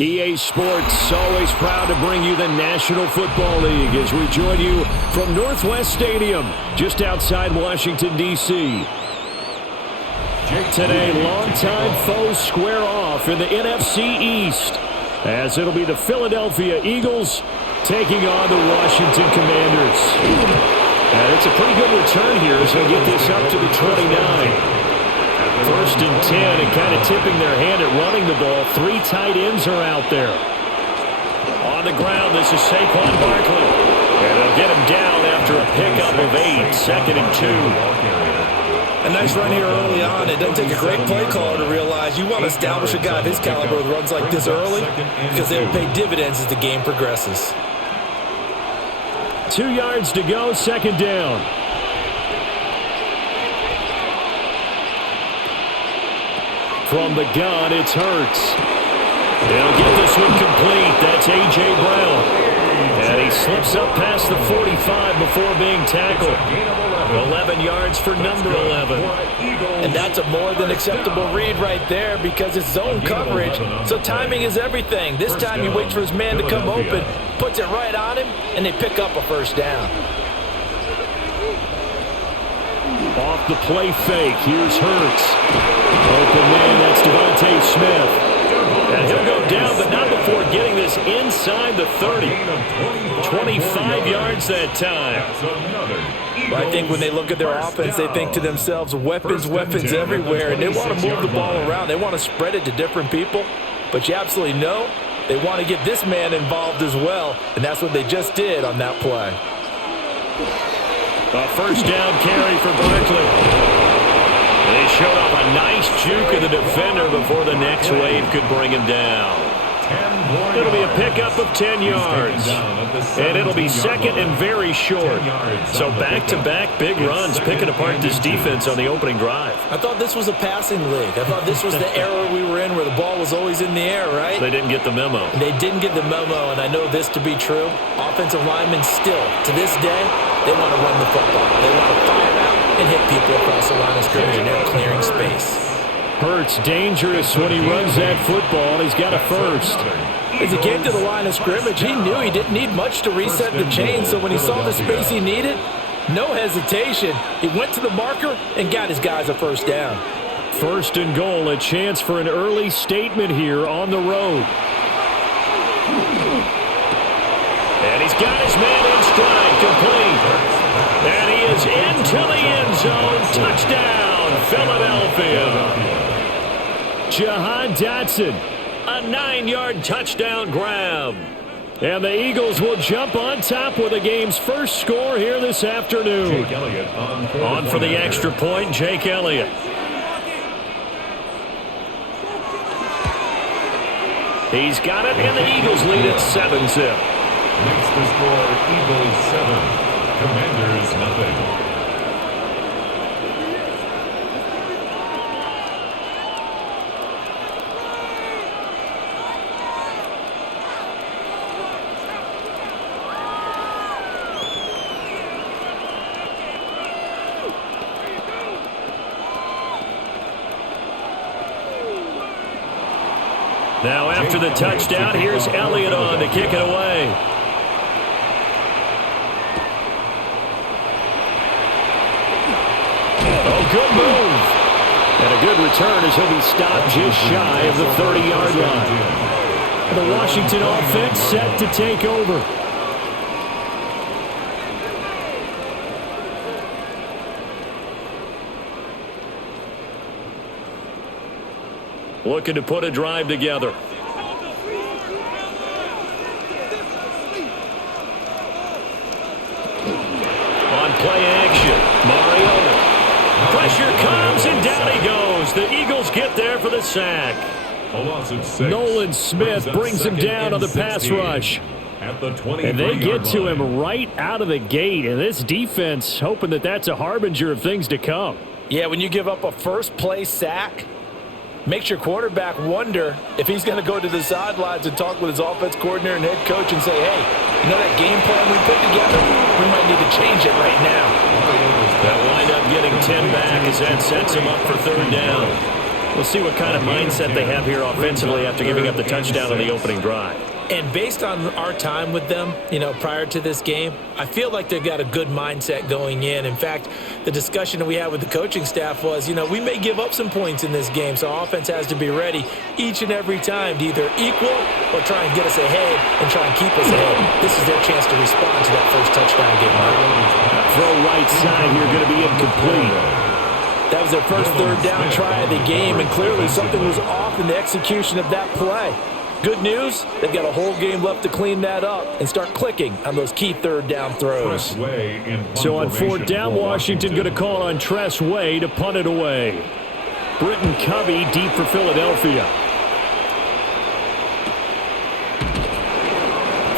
EA Sports, always proud to bring you the National Football League as we join you from Northwest Stadium, just outside Washington, D.C. Today, longtime foes square off in the NFC East, as it'll be the Philadelphia Eagles taking on the Washington Commanders. And it's a pretty good return here as they get this up to the 29. First and 10, and kind of tipping their hand at running the ball. 3 tight ends are out there. On the ground, this is Saquon Barkley. And they'll get him down after a pickup of 8, 2nd and 2. A nice run here early on. It doesn't take a great play caller to realize you want to establish a guy of his caliber with runs like this early because they will pay dividends as the game progresses. 2 yards to go, 2nd down. From the gun, it's Hurts. They'll get this one complete. That's A.J. Brown. And he slips up past the 45 before being tackled. 11 yards for number 11. And that's a more than acceptable read right there because it's zone coverage. So timing is everything. This time he waits for his man to come open, puts it right on him, and they pick up a first down. Off the play fake, here's Hurts. Open man, that's Devontae Smith. And he'll go down, but not before getting this inside the 30. 25 yards that time. Well, I think when they look at their offense, they think to themselves, weapons everywhere, and they want to move the ball around. They want to spread it to different people, but you absolutely know they want to get this man involved as well, and that's what they just did on that play. A first down carry for Barkley. They showed off a nice juke of the defender before the next wave could bring him down. It'll be a pickup of 10 yards. And it'll be 2nd and very short. So back-to-back big runs picking apart this defense on the opening drive. I thought this was a passing league. I thought this was the era we were in where the ball was always in the air, right? They didn't get the memo. They didn't get the memo, and I know this to be true. Offensive linemen still, to this day, they want to run the football. They want to fire out and hit people across the line of scrimmage, and they're clearing space. Hurts dangerous when he runs that football, and he's got a first. As he came to the line of scrimmage, he knew he didn't need much to reset the chain, so when he saw the space he needed, no hesitation. He went to the marker and got his guys a first down. 1st and goal, a chance for an early statement here on the road. And he's got his man in stride, complete. And he is into the end zone. Touchdown, Philadelphia. Jahan Dotson, a 9-yard touchdown grab. And the Eagles will jump on top with the game's first score here this afternoon. On for the extra point, Jake Elliott. He's got it, and the Eagles lead at 7-zip. Makes the score Eagles 7, Commanders nothing. Now after the touchdown, here's Elliott on to kick it away. Oh, good move. And a good return as he'll be stopped just shy of the 30-yard line. The Washington offense set to take over. Looking to put a drive together. On play action, Mariota. Pressure comes, and down he goes. The Eagles get there for the sack. Nolan Smith brings him down on the pass rush. And they get to him right out of the gate. And this defense hoping that that's a harbinger of things to come. Yeah, when you give up a first-play sack, makes your quarterback wonder if he's going to go to the sidelines and talk with his offense coordinator and head coach and say, hey, you know that game plan we put together? We might need to change it right now. They'll wind up getting 10 back as that sets him up for 3rd down. We'll see what kind of mindset they have here offensively after giving up the touchdown on the opening drive. And based on our time with them, prior to this game, I feel like they've got a good mindset going in. In fact, the discussion that we had with the coaching staff was, we may give up some points in this game, so our offense has to be ready each and every time to either equal or try and get us ahead and try and keep us ahead. This is their chance to respond to that first touchdown given up. Throw right side here, going to be incomplete. That was their first third down try of the game, and clearly something was off in the execution of that play. Good news, they've got a whole game left to clean that up and start clicking on those key third down throws. So on fourth down, Washington going to call on Tress Way to punt it away. Britton Covey deep for Philadelphia.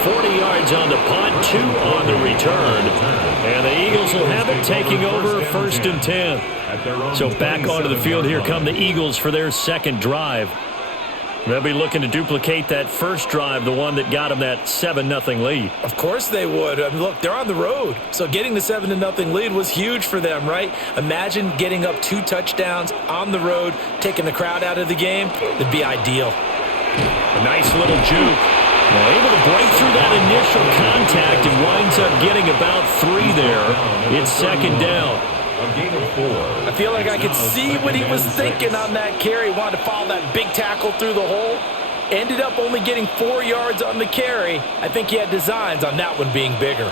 40 yards on the punt, 2 on the return. And the Eagles will have it taking over first and 10. So back onto the field, here come the Eagles for their second drive. They'll be looking to duplicate that first drive, the one that got them that 7-0 lead. Of course they would. I mean, look, they're on the road. So getting the 7-0 lead was huge for them, right? Imagine getting up 2 touchdowns on the road, taking the crowd out of the game. It'd be ideal. A nice little juke. Now able to break through that initial contact and winds up getting about 3 there. It's second down. A gain of 4. I feel like I could see what he was thinking on that carry. Wanted to follow that big tackle through the hole. Ended up only getting 4 yards on the carry. I think he had designs on that one being bigger.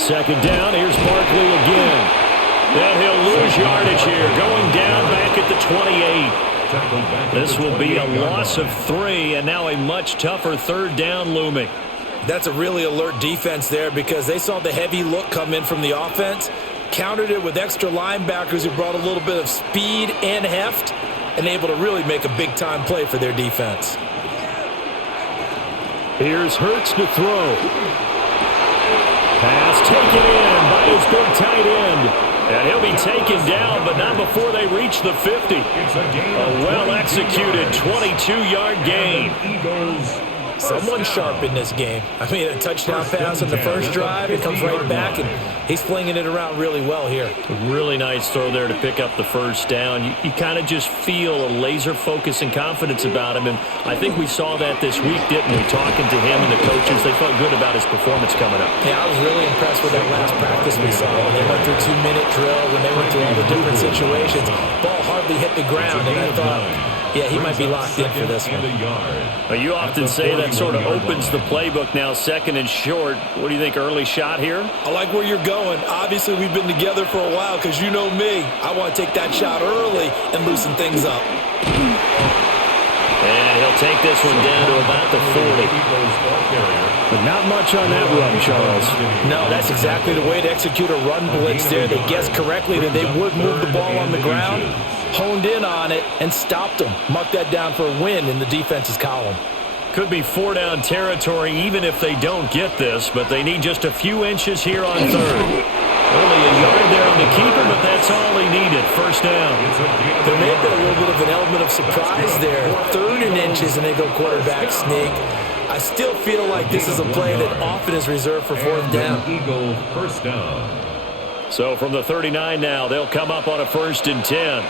Second down, here's Barkley again. Then he'll lose yardage here, going down back at the 28. This will be a loss of 3, and now a much tougher third down looming. That's a really alert defense there because they saw the heavy look come in from the offense, countered it with extra linebackers who brought a little bit of speed and heft, and able to really make a big-time play for their defense. Here's Hurts to throw. Pass taken in by his big tight end. And he'll be taken down, but not before they reach the 50. A well-executed 22-yard gain. Someone sharp in this game. I mean, a touchdown pass on the first drive. It comes right back, and he's flinging it around really well here. A really nice throw there to pick up the first down. You kind of just feel a laser focus and confidence about him, and I think we saw that this week, didn't we? Talking to him and the coaches, they felt good about his performance coming up. Yeah, I was really impressed with that last practice we saw. When they went through 2-minute drill, when they went through all the different situations, ball hardly hit the ground, and I thought, yeah, he might be locked in for this one. Well, you often say that sort of opens the playbook now, second and short. What do you think, early shot here? I like where you're going. Obviously, we've been together for a while because you know me. I want to take that shot early and loosen things up. And he'll take this one down to about the 40. But not much on that run, Charles. No, that's exactly the way to execute a run blitz there. They guessed correctly that they would move the ball on the ground, honed in on it, and stopped them. Mark that down for a win in the defense's column. Could be 4-down territory even if they don't get this, but they need just a few inches here on third. Only a yard there on the keeper, but that's all he needed. First down. There may have been a little bit of an element of surprise there. 3rd and inches, and they go quarterback sneak. I still feel like this is a play that often is reserved for 4th down. Eagle first down. So from the 39 now, they'll come up on a 1st and 10.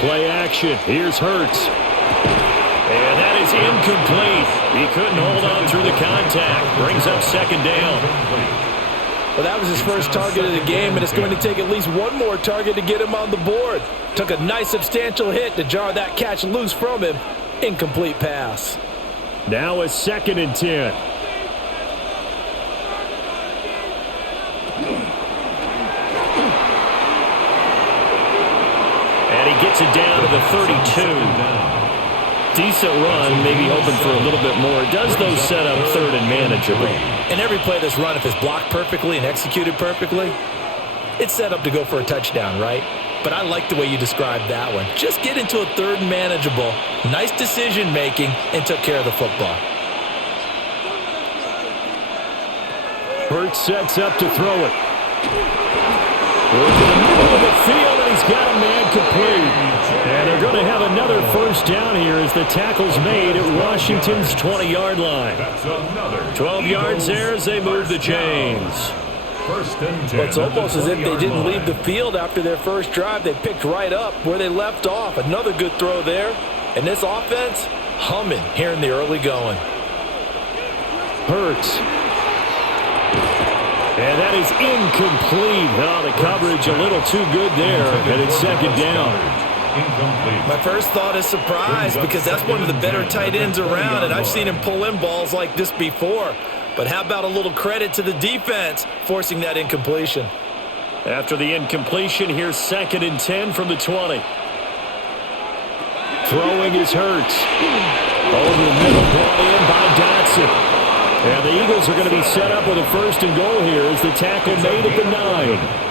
Play action. Here's Hurts. And that is incomplete. He couldn't hold on through the contact. Brings up second down. Well, that was his first target of the game, and it's going to take at least one more target to get him on the board. Took a nice substantial hit to jar that catch loose from him. Incomplete pass. Now a 2nd and 10. And he gets it down to the 32. Decent run, maybe hoping for a little bit more. Does those set up 3rd and manageable? And every play that's run, if it's blocked perfectly and executed perfectly, it's set up to go for a touchdown, right? But I like the way you described that one. Just get into a 3rd and manageable, nice decision-making, and took care of the football. Hurts sets up to throw it. Goes to the middle of the field, and he's got a man complete. And they're going to to have another first down here as the tackle's made at Washington's 20-yard line. 12 yards there as they move the chains. It's almost as if they didn't leave the field after their first drive. They picked right up where they left off. Another good throw there. And this offense, humming here in the early going. Hurts. And that is incomplete. Oh, the coverage a little too good there. And it's second down. My first thought is surprise because that's one of the better tight ends around, and I've seen him pull in balls like this before. But how about a little credit to the defense forcing that incompletion? After the incompletion, here's 2nd and 10 from the 20. Throwing is Hurts. Over the middle, brought in by Dotson. And the Eagles are going to be set up with a 1st and goal here as the tackle made at the 9.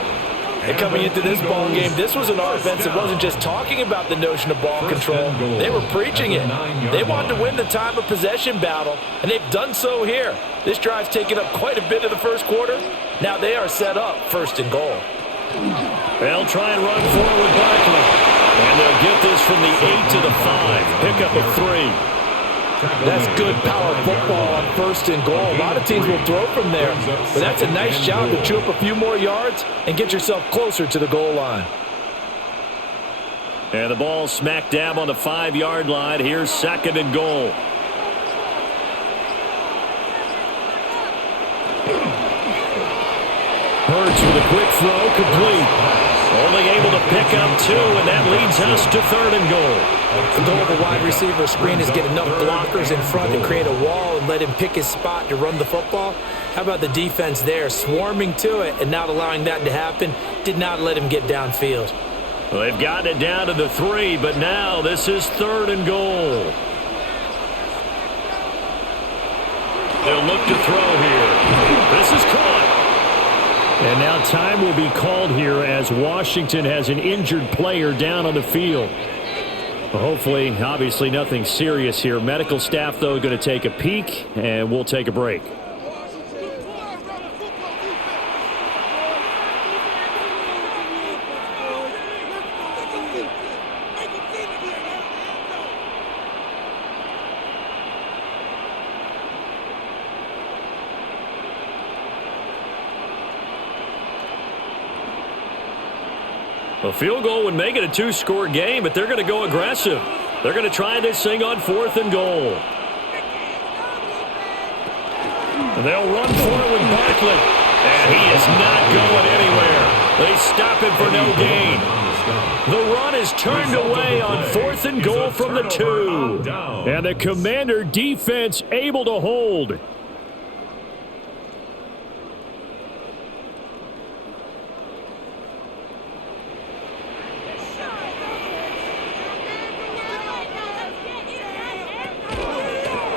And coming into this ball game, this was an offense that wasn't just talking about the notion of ball control. They were preaching it. They wanted to win the time of possession battle, and they've done so here. This drive's taken up quite a bit of the first quarter. Now they are set up 1st and goal. They'll try and run forward Barkley. And they'll get this from the 8 to the 5. Pick up a 3. That's good power football on 1st and goal. A lot of teams will throw from there, but that's a nice job to chew up a few more yards and get yourself closer to the goal line. And the ball smack dab on the 5-yard line. Here's 2nd and goal. Hurts with a quick throw, complete. Only able to pick up 2, and that leads us to 3rd and goal. The goal of a wide receiver screen is get enough blockers in front and create a wall and let him pick his spot to run the football. How about the defense there, swarming to it and not allowing that to happen? Did not let him get downfield. Well, they've gotten it down to the 3, but now this is 3rd and goal. They'll look to throw here. This is caught. And now time will be called here as Washington has an injured player down on the field. Hopefully, obviously nothing serious here. Medical staff, though, going to take a peek, and we'll take a break. A field goal would make it a 2-score game, but they're going to go aggressive. They're going to try this thing on 4th and goal. And they'll run forward with Barkley. And he is not going anywhere. They stop him for no gain. The run is turned away on 4th and goal from the 2. And the Commander defense able to hold.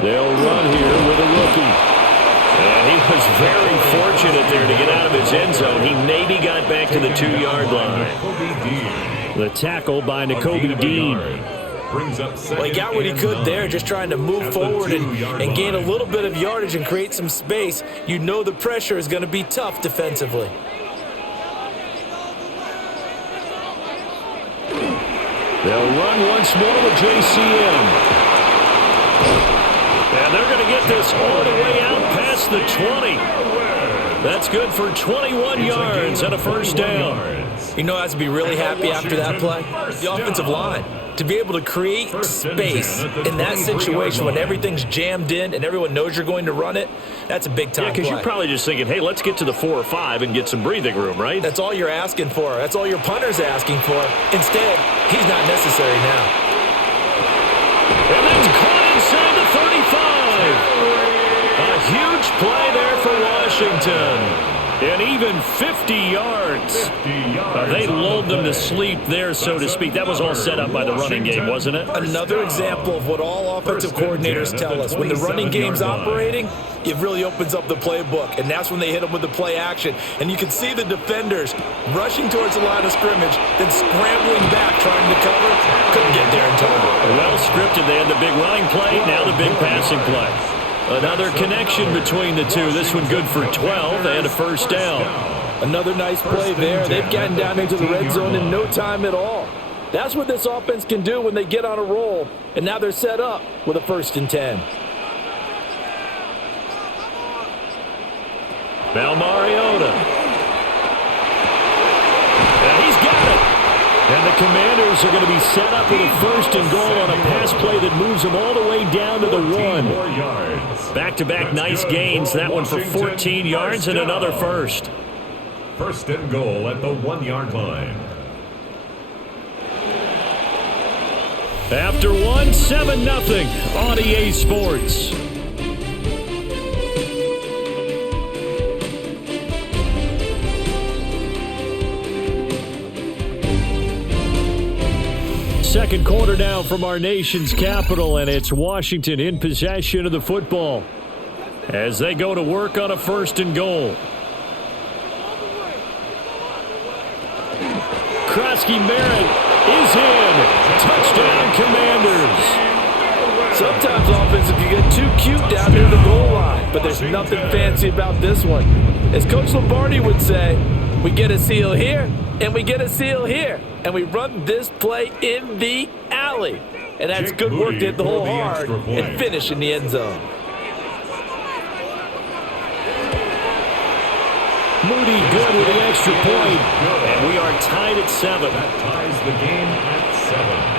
They'll run here with a rookie. And he was very fortunate there to get out of his end zone. He maybe got back to the 2-yard line. The tackle by Nakobe Dean. Well, he got what he could there, just trying to move forward and gain a little bit of yardage and create some space. You know the pressure is going to be tough defensively. They'll run once more with JCM. And they're going to get this all the way out past the 20. That's good for 21 yards and a 1st down. You know, I have to be really happy after that play. The offensive line, to be able to create space in that situation when everything's jammed in and everyone knows you're going to run it, that's a big-time play. Because you're probably just thinking, hey, let's get to the 4 or 5 and get some breathing room, right? That's all you're asking for. That's all your punter's asking for. Instead, he's not necessary now. And that's caught inside the 35. A huge play there for Washington. And even 50 yards. They lulled them to sleep there, so to speak. That was all set up by the running game, wasn't it? Another example of what all offensive coordinators tell us. When the running game's operating, it really opens up the playbook, and that's when they hit them with the play action. And you can see the defenders rushing towards the line of scrimmage, then scrambling back, trying to cover. Couldn't get there in time. Well scripted. They had the big running play, now the big passing play. Another connection between the two. This one good for 12 and a 1st down. Another nice play there. They've gotten down into the red zone in no time at all. That's what this offense can do when they get on a roll, and now they're set up with a 1st and 10. Now Mariota. And he's got it. And the Commanders are going to be set up with a 1st and goal on a pass play that moves them all the way down to the 1. Back-to-back nice gains. That one for 14 yards and another 1st. 1st and goal at the 1-yard line. After 7-0 on EA Sports. Second quarter now from our nation's capital, and it's Washington in possession of the football as they go to work on a 1st and goal. Krosky-Merritt is in. Touchdown, Commanders. Sometimes offenses can get too cute down near the goal line, but there's nothing fancy about this one. As Coach Lombardi would say, we get a seal here, and we get a seal here, and we run this play in the alley. And that's good work to hit the hole hard and finish in the end zone. Moody good with the extra point, and we are tied at 7. That ties the game at 7.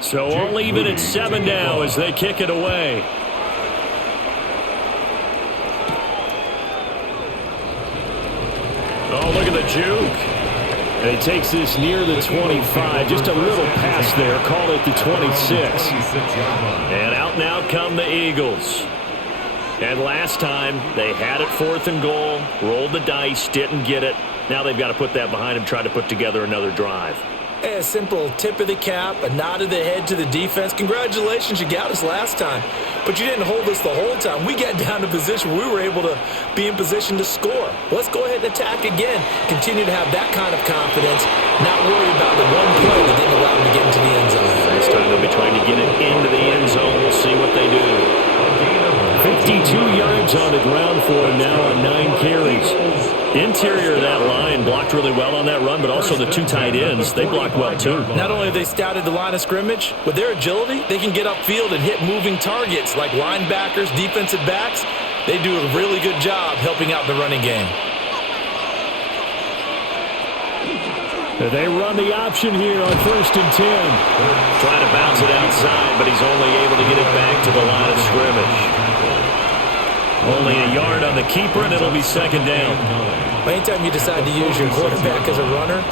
So all even at 7 now as they kick it away. Oh, look at the juke. And he takes this near the 25. Just a little pass there. Call it the 26. And out now come the Eagles. And last time they had it 4th and goal. Rolled the dice. Didn't get it. Now they've got to put that behind them. Try to put together another drive. A simple tip of the cap, a nod of the head to the defense. Congratulations, you got us last time. But you didn't hold us the whole time. We got down to position where we were able to be in position to score. Let's go ahead and attack again. Continue to have that kind of confidence. Not worry about the one play that didn't allow them to get into the end zone. This time they'll be trying to get it into the end zone. We'll see what they do. 52 yards on the ground for him now on 9 carries. Interior of that line blocked really well on that run, but also the 2 tight ends, they blocked well too. Not only have they scouted the line of scrimmage, with their agility, they can get upfield and hit moving targets like linebackers, defensive backs. They do a really good job helping out the running game. They run the option here on 1st and 10. Trying to bounce it outside, but he's only able to get it back to the line of scrimmage. Only a yard on the keeper, and it'll be 2nd down. Anytime you decide to use your quarterback as a runner,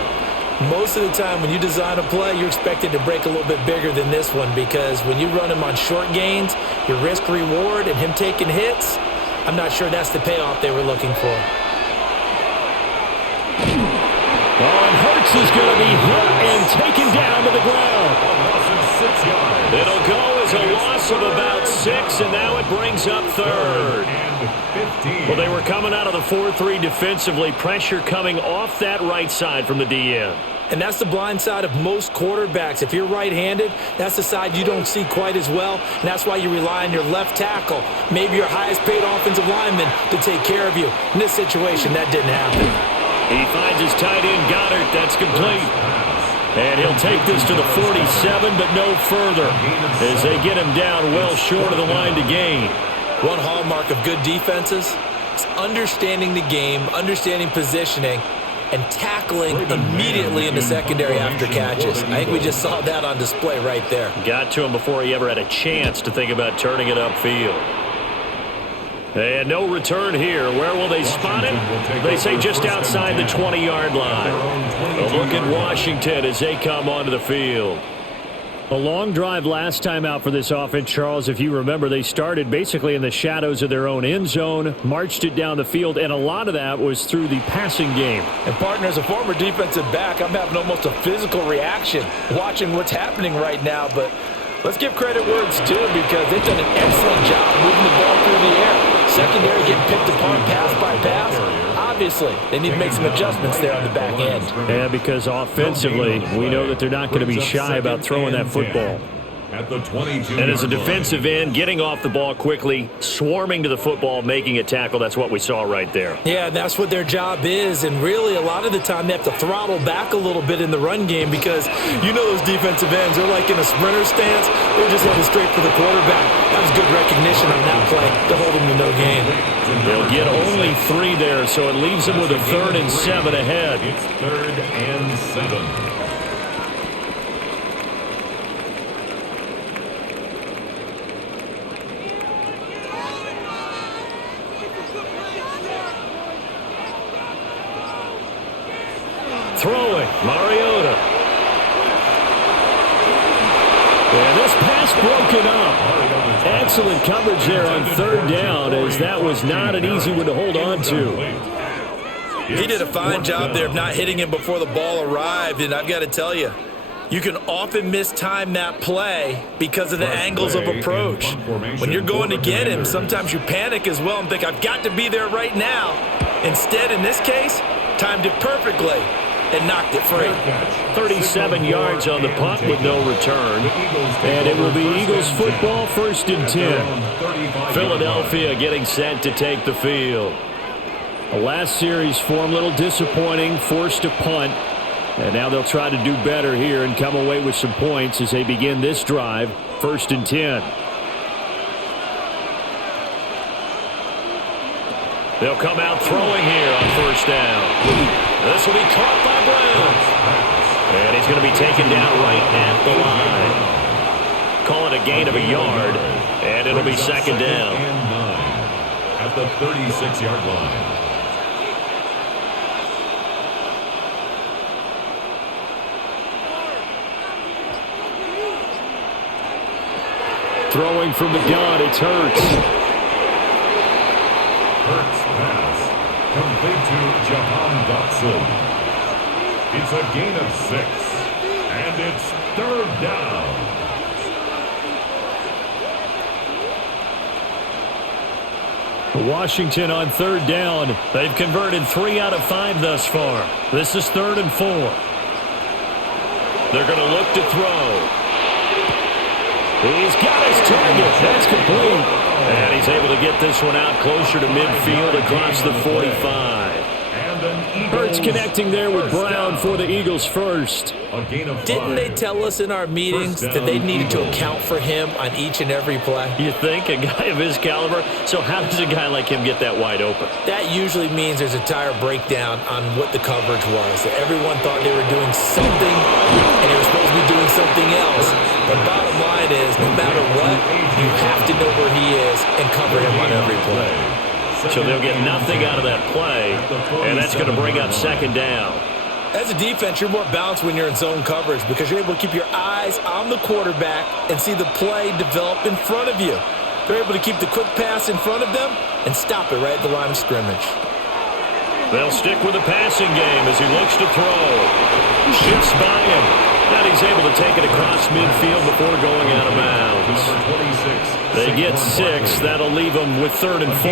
most of the time when you design a play, you're expected to break a little bit bigger than this one, because when you run him on short gains, your risk-reward and him taking hits, I'm not sure that's the payoff they were looking for. Oh, and Hurts is going to be hit and taken down to the ground. It'll go as a loss of about 6, and now it brings up 3rd. Well, they were coming out of the 4-3 defensively. Pressure coming off that right side from the DN. And that's the blind side of most quarterbacks. If you're right-handed, that's the side you don't see quite as well, and that's why you rely on your left tackle, maybe your highest-paid offensive lineman, to take care of you. In this situation, that didn't happen. He finds his tight end, Goddard. That's complete. And he'll take this to the 47, but no further, as they get him down well short of the line to gain. One hallmark of good defenses is understanding the game, understanding positioning, and tackling immediately in the secondary after catches. I think we just saw that on display right there. Got to him before he ever had a chance to think about turning it upfield. And no return here. Where will they spot it? They say just outside the 20-yard line. A look at Washington as they come onto the field. A long drive last time out for this offense, Charles. If you remember, they started basically in the shadows of their own end zone, marched it down the field, and a lot of that was through the passing game. And, partner, as a former defensive back, I'm having almost a physical reaction watching what's happening right now. But let's give credit where it's due, because they've done an excellent job moving the ball through the air. Secondary getting picked apart pass by pass. obviously, they need to make some adjustments there on the back end. Yeah, because offensively, we know that they're not going to be shy about throwing that football. At the 22. And as a defensive end, getting off the ball quickly, swarming to the football, making a tackle, that's what we saw right there. Yeah, that's what their job is, and really a lot of the time they have to throttle back a little bit in the run game because you know those defensive ends, they're like in a sprinter stance, they're just headed straight for the quarterback. That was good recognition on that play to hold them to no gain. They'll get only 3 there, so it leaves them with a 3rd and 7 ahead. It's 3rd and 7. Throwing, Mariota. And this pass broken up. Excellent coverage there on 3rd down, as that was not an easy one to hold on to. He did a fine job there of not hitting him before the ball arrived, and I've got to tell you, you can often mistime that play because of the angles of approach. When you're going to get him, sometimes you panic as well and think, I've got to be there right now. Instead, in this case, timed it perfectly and knocked it free. 37 yards on the punt with no return. And it will be Eagles football, 1st and 10. Philadelphia getting set to take the field. The last series for them, a little disappointing, forced a punt. And now they'll try to do better here and come away with some points as they begin this drive, 1st and 10. They'll come out throwing here on 1st down. This will be caught by Brown. And he's going to be taken down right at the line. Call it a gain of a yard, and it'll be 2nd down. And 9 at the 36-yard line. Throwing from the gun, it's Hurts. Hurts pass. Complete to Jahan Dotson. It's a gain of 6. And it's 3rd down. Washington on 3rd down. They've converted 3 out of 5 thus far. This is 3rd and 4. They're going to look to throw. He's got his target. That's complete. And he's able to get this one out closer to midfield across the 45. Hurts connecting there with Brown for the Eagles first. Didn't they tell us in our meetings that they needed to account for him on each and every play? You think? A guy of his caliber? So how does a guy like him get that wide open? That usually means there's a tire breakdown on what the coverage was. That everyone thought they were doing something, and they were supposed to be doing something else. The bottom line is, no matter what, you have to know where he is and cover him on every play. So they'll get nothing out of that play, and that's going to bring up 2nd down. As a defense, you're more balanced when you're in zone coverage because you're able to keep your eyes on the quarterback and see the play develop in front of you. They're able to keep the quick pass in front of them and stop it right at the line of scrimmage. They'll stick with the passing game as he looks to throw. Shifts by him. And he's able to take it across midfield before going out of bounds. They get 6. That'll leave them with 3rd and 4.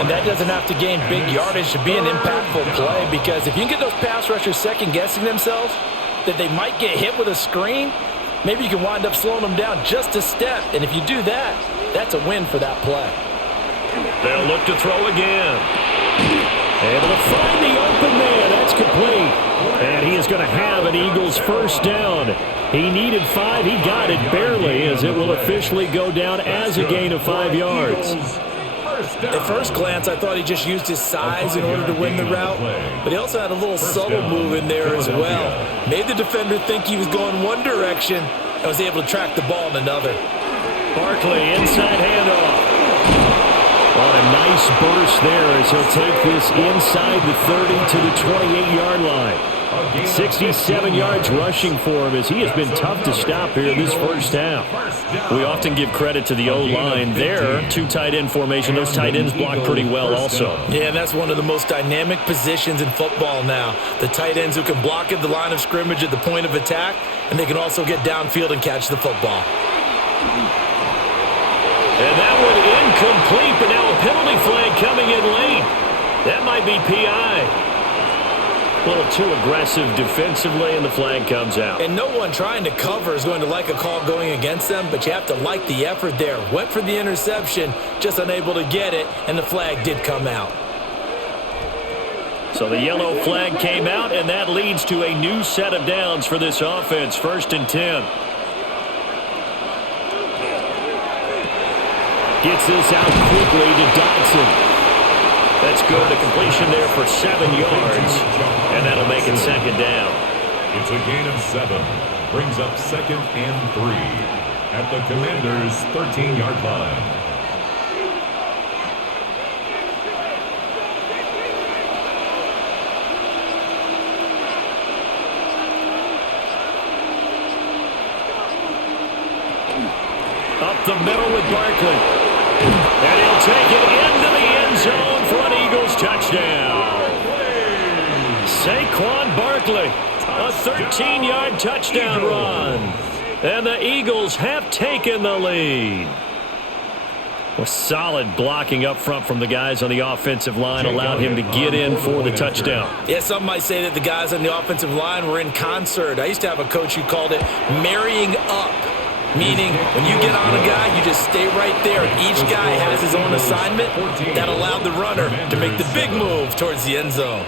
And that doesn't have to gain big yardage to be an impactful play because if you can get those pass rushers second-guessing themselves that they might get hit with a screen, maybe you can wind up slowing them down just a step. And if you do that, that's a win for that play. They'll look to throw again. Able to find the open man. That's complete. And he is going to have an Eagles 1st down. He needed 5. He got it barely as it will officially go down as a gain of 5 yards. At first glance, I thought he just used his size in order to win the route, but he also had a little subtle move in there as well. Made the defender think he was going one direction and was able to track the ball in another. Barkley, inside handoff. On a nice burst there as he'll take this inside the 30 to the 28-yard line. 67 yards rushing for him as he has been tough to stop here this first half. We often give credit to the O-line there. 2 tight end formation. Those tight ends block pretty well also. Yeah, that's one of the most dynamic positions in football now. The tight ends who can block at the line of scrimmage at the point of attack, and they can also get downfield and catch the football. And that one incomplete, but now a penalty flag coming in late. That might be PI. A little too aggressive defensively, and the flag comes out. And no one trying to cover is going to like a call going against them, but you have to like the effort there. Went for the interception, just unable to get it, and the flag did come out. So the yellow flag came out, and that leads to a new set of downs for this offense. 1st and 10. Gets this out quickly to Dodson. That's good. A completion there for 7 yards, and that'll make it 2nd down. It's a gain of 7. Brings up 2nd and 3 at the Commanders' 13-yard line. Up the middle with Barkley. And he'll take it into the end zone for an Eagles touchdown. Saquon Barkley, a 13-yard touchdown run. And the Eagles have taken the lead. With solid blocking up front from the guys on the offensive line allowed him to get in for the touchdown. Yeah, some might say that the guys on the offensive line were in concert. I used to have a coach who called it marrying up. Meaning, when you get on a guy, you just stay right there. Each guy has his own assignment that allowed the runner to make the big move towards the end zone.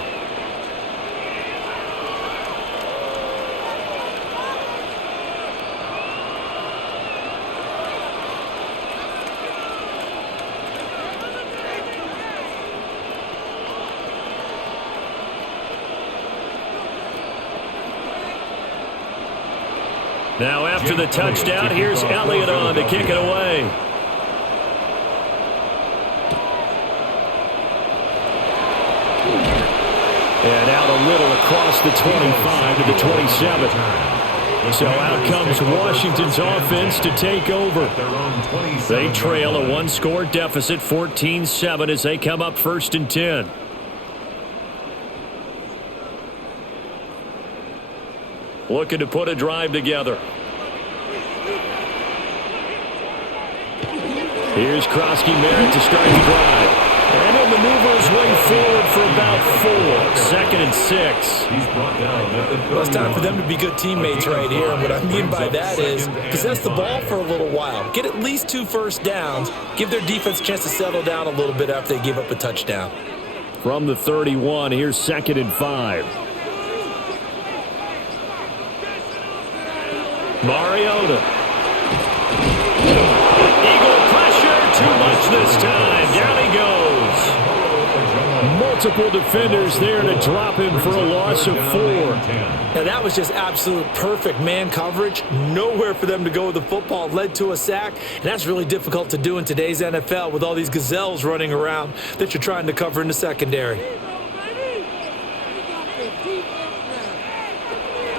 Now after the touchdown, here's Elliott on to kick it away. And out a little across the 25 to the 27. So out comes Washington's offense to take over. They trail a one-score deficit, 14-7, as they come up 1st and 10. Looking to put a drive together. Here's Krosky-Merritt to start the drive. And he'll maneuver his way forward for about 4. 2nd and 6. He's brought down at the 31. Well, it's time for them to be good teammates right here. And what I mean by that is possess the ball for a little while. Get at least 2 first downs. Give their defense a chance to settle down a little bit after they give up a touchdown. From the 31, here's 2nd and 5. Mariota. Eagle pressure, too much this time. Down he goes. Multiple defenders there to drop him for a loss of 4. Now that was just absolute perfect man coverage. Nowhere for them to go with the football. Led to a sack, and that's really difficult to do in today's NFL with all these gazelles running around that you're trying to cover in the secondary.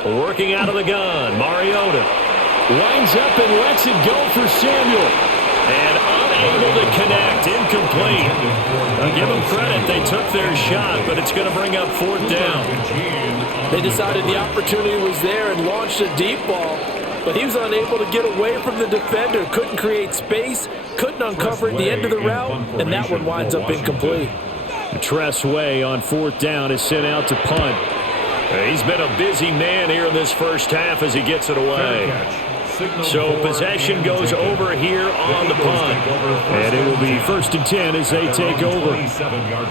Working out of the gun, Mariota winds up and lets it go for Samuel. And unable to connect, incomplete. I'll give them credit, they took their shot, but it's going to bring up 4th down. They decided the opportunity was there and launched a deep ball, but he was unable to get away from the defender. Couldn't create space, couldn't uncover at the end of the route, and that one winds up incomplete. Tress Way on 4th down is sent out to punt. He's been a busy man here in this first half as he gets it away. So possession goes over here on the punt. And it will be 1st and 10 as they take over.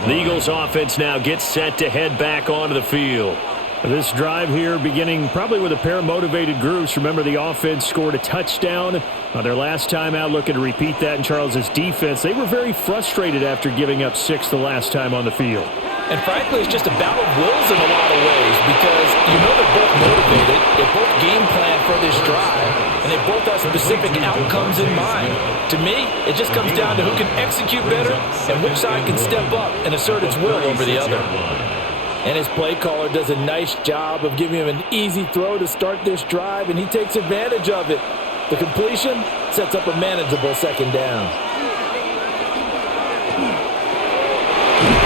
The Eagles offense now gets set to head back onto the field. This drive here beginning probably with a pair of motivated groups. Remember, the offense scored a touchdown on their last time out, looking to repeat that in Charles's defense. They were very frustrated after giving up 6 the last time on the field. And frankly, it's just a battle of wills in a lot of ways because you know they're both motivated, they both game plan for this drive, and they both have specific outcomes in mind. To me, it just comes down to who can execute better and which side can step up and assert its will over the other. And his play caller does a nice job of giving him an easy throw to start this drive, and he takes advantage of it. The completion sets up a manageable 2nd down.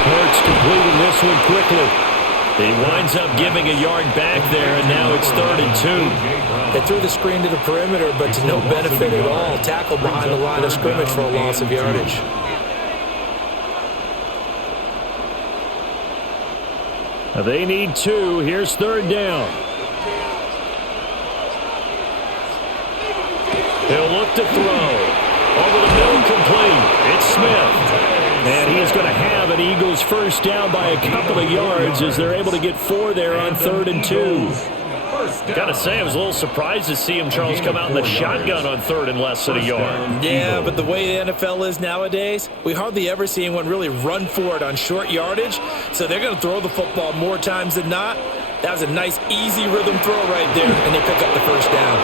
Hurts completing this one quickly. He winds up giving a yard back there, and now it's 3rd and 2. They threw the screen to the perimeter, but to no benefit at all. Tackled behind the line of scrimmage for a loss of yardage. They need 2. Here's 3rd down. He'll look to throw. Over the middle, complete. It's Smith. And he is going to have an Eagles first down by a couple of yards as they're able to get 4 there on 3rd and 2. Gotta say, I was a little surprised to see him, Charles, come out in the shotgun on 3rd and less than a yard. Yeah, but the way the NFL is nowadays, we hardly ever see anyone really run for it on short yardage. So they're going to throw the football more times than not. That was a nice, easy rhythm throw right there, and they pick up the first down.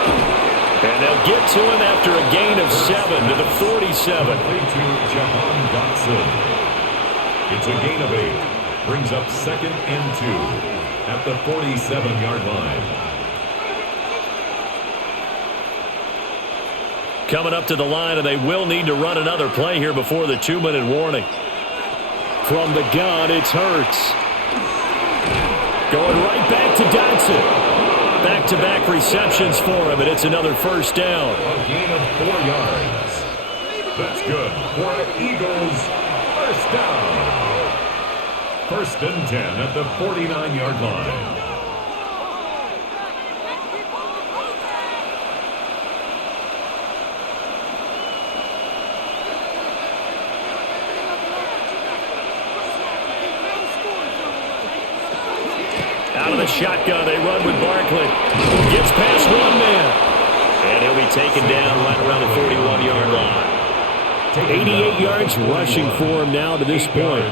And they'll get to him after a gain of 7 to the 47. To Jahan Dotson. It's a gain of 8. Brings up 2nd and 2 at the 47-yard line. Coming up to the line, and they will need to run another play here before the 2-minute warning. From the gun, it's Hurts. Going right back to Dotson. Back-to-back receptions for him, and it's another first down. A gain of 4 yards. That's good for the Eagles. First down. 1st and 10 at the 49-yard line. Out of the shotgun, they run with Barkley. Gets past one man. And he'll be taken down right around the 41-yard line. 88 yards rushing for him now to this point.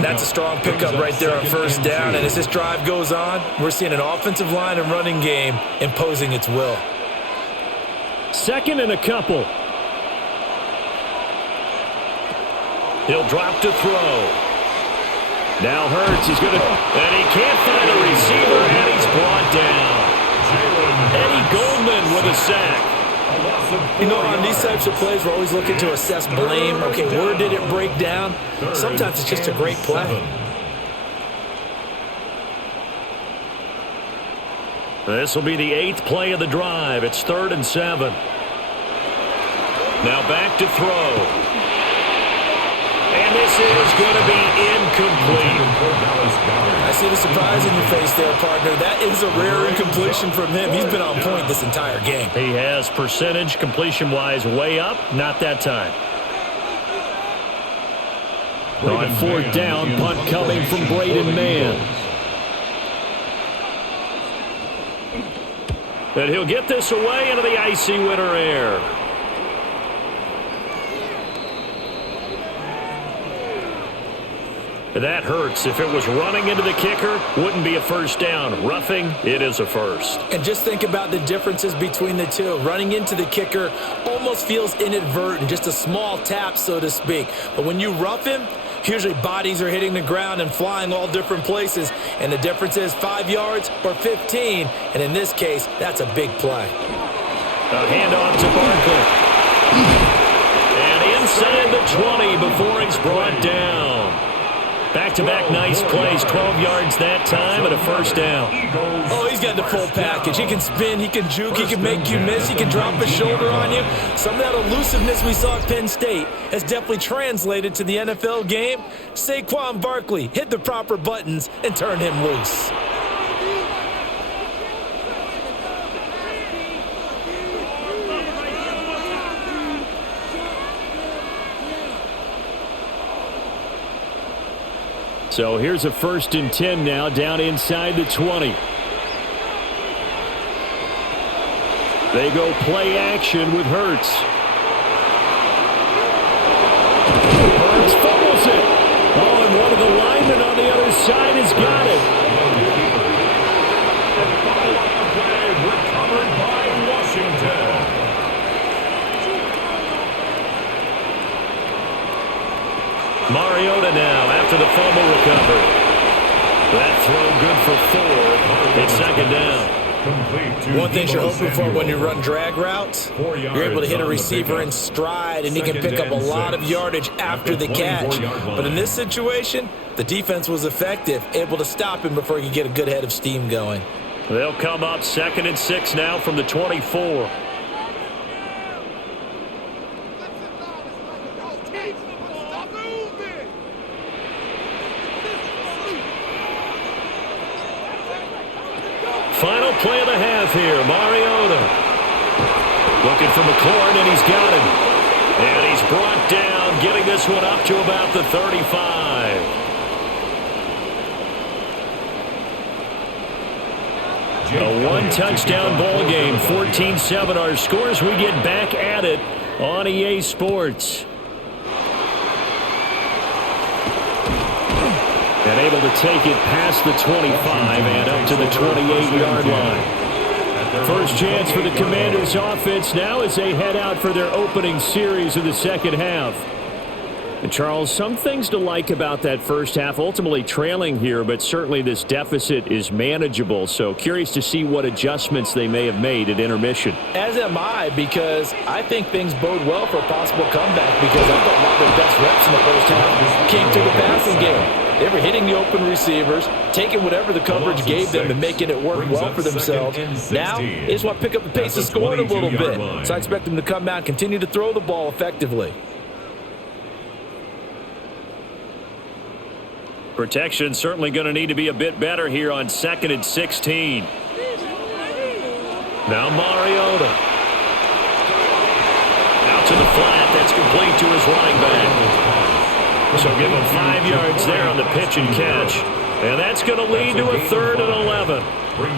That's a strong pickup right there on first down. And as this drive goes on, we're seeing an offensive line and running game imposing its will. 2nd and a couple. He'll drop to throw. Now Hurts, he's going to, and he can't find a receiver, and he's brought down. Eddie Goldman with a sack. You know, on these types of plays, we're always looking to assess blame. Okay, where did it break down? Sometimes it's just a great play. This will be the 8th play of the drive. It's 3rd and 7. Now back to throw. And this is going to be incomplete. I see the surprise in your face there, partner. That is a rare incompletion from him. He's been on point this entire game. He has percentage completion-wise way up. Not that time. On 4th down, punt coming from Braden Mann. And he'll get this away into the icy winter air. That hurts. If it was running into the kicker, wouldn't be a first down. Roughing, it is a first. And just think about the differences between the two. Running into the kicker almost feels inadvertent, just a small tap, so to speak. But when you rough him, usually bodies are hitting the ground and flying all different places. And the difference is 5 yards or 15. And in this case, that's a big play. A handoff to Barkley. And inside the 20 before he's brought down. Back-to-back nice plays, 12 yards that time and a first down. Oh, he's got the full package. He can spin, he can juke, he can make you miss, he can drop his shoulder on you. Some of that elusiveness we saw at Penn State has definitely translated to the NFL game. Saquon Barkley hit the proper buttons and turned him loose. So here's a 1st and 10 now, down inside the 20. They go play action with Hurts. Hurts fumbles it. Oh, and one of the linemen on the other side has got it. Recovered by Washington. Mariota now after the fumble recovery. That throw good for 4. It's 2nd down. One thing you're hoping for when you run drag routes, you're able to hit a receiver in stride and he can pick up a lot of yardage after the catch. But in this situation, the defense was effective, able to stop him before he could get a good head of steam going. They'll come up 2nd and 6 now from the 24. enough here. Mariota looking for McLaurin, and he's got him. And he's brought down, getting this one up to about the 35. A one-touchdown ball game, 14-7 our scores. We get back at it on EA Sports. And able to take it past the 25 and up to the 28-yard line. First chance for the Commanders offense now as they head out for their opening series of the second half. And Charles, some things to like about that first half, ultimately trailing here, but certainly this deficit is manageable. So curious to see what adjustments they may have made at intermission. As am I, because I think things bode well for a possible comeback, because I thought a lot of their best reps in the first half came to the passing game. They were hitting the open receivers, taking whatever the coverage gave them and making it work well for themselves. Now, they just want to pick up the pace of scoring a little bit. So I expect them to come out and continue to throw the ball effectively. Protection certainly going to need to be a bit better here on 2nd and 16. Now Mariota. Out to the flat. That's complete to his running back. So give him 5 yards there on the pitch and catch. And that's going to lead to a 3rd and 11.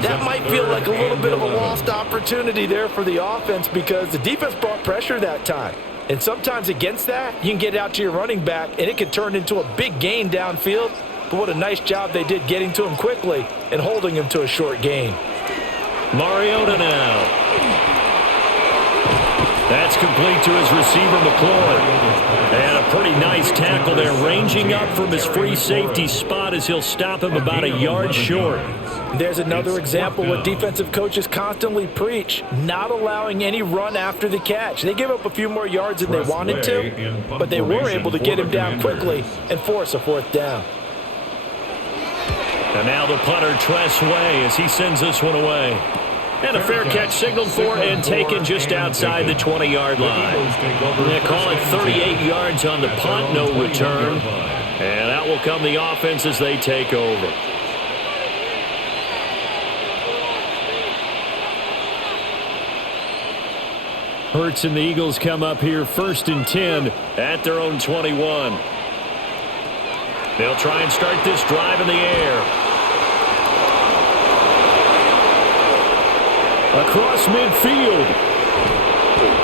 That might feel like a little bit of a lost opportunity there for the offense, because the defense brought pressure that time. And sometimes against that, you can get out to your running back, and it can turn into a big gain downfield. But what a nice job they did getting to him quickly and holding him to a short gain. Mariota now. That's complete to his receiver, McLaurin. And a pretty nice tackle there, ranging up from his free safety spot as he'll stop him about a yard short. There's another example what defensive coaches constantly preach, not allowing any run after the catch. They gave up a few more yards than they wanted to, but they were able to get him down quickly and force a 4th down. And now the punter, Tress Way, as he sends this one away. And a fair catch signaled for and taken just outside the 20-yard line. They call it 38 yards on the punt, no return. And out will come the offense as they take over. Hurts and the Eagles come up here 1st and 10 at their own 21. They'll try and start this drive in the air. Across midfield.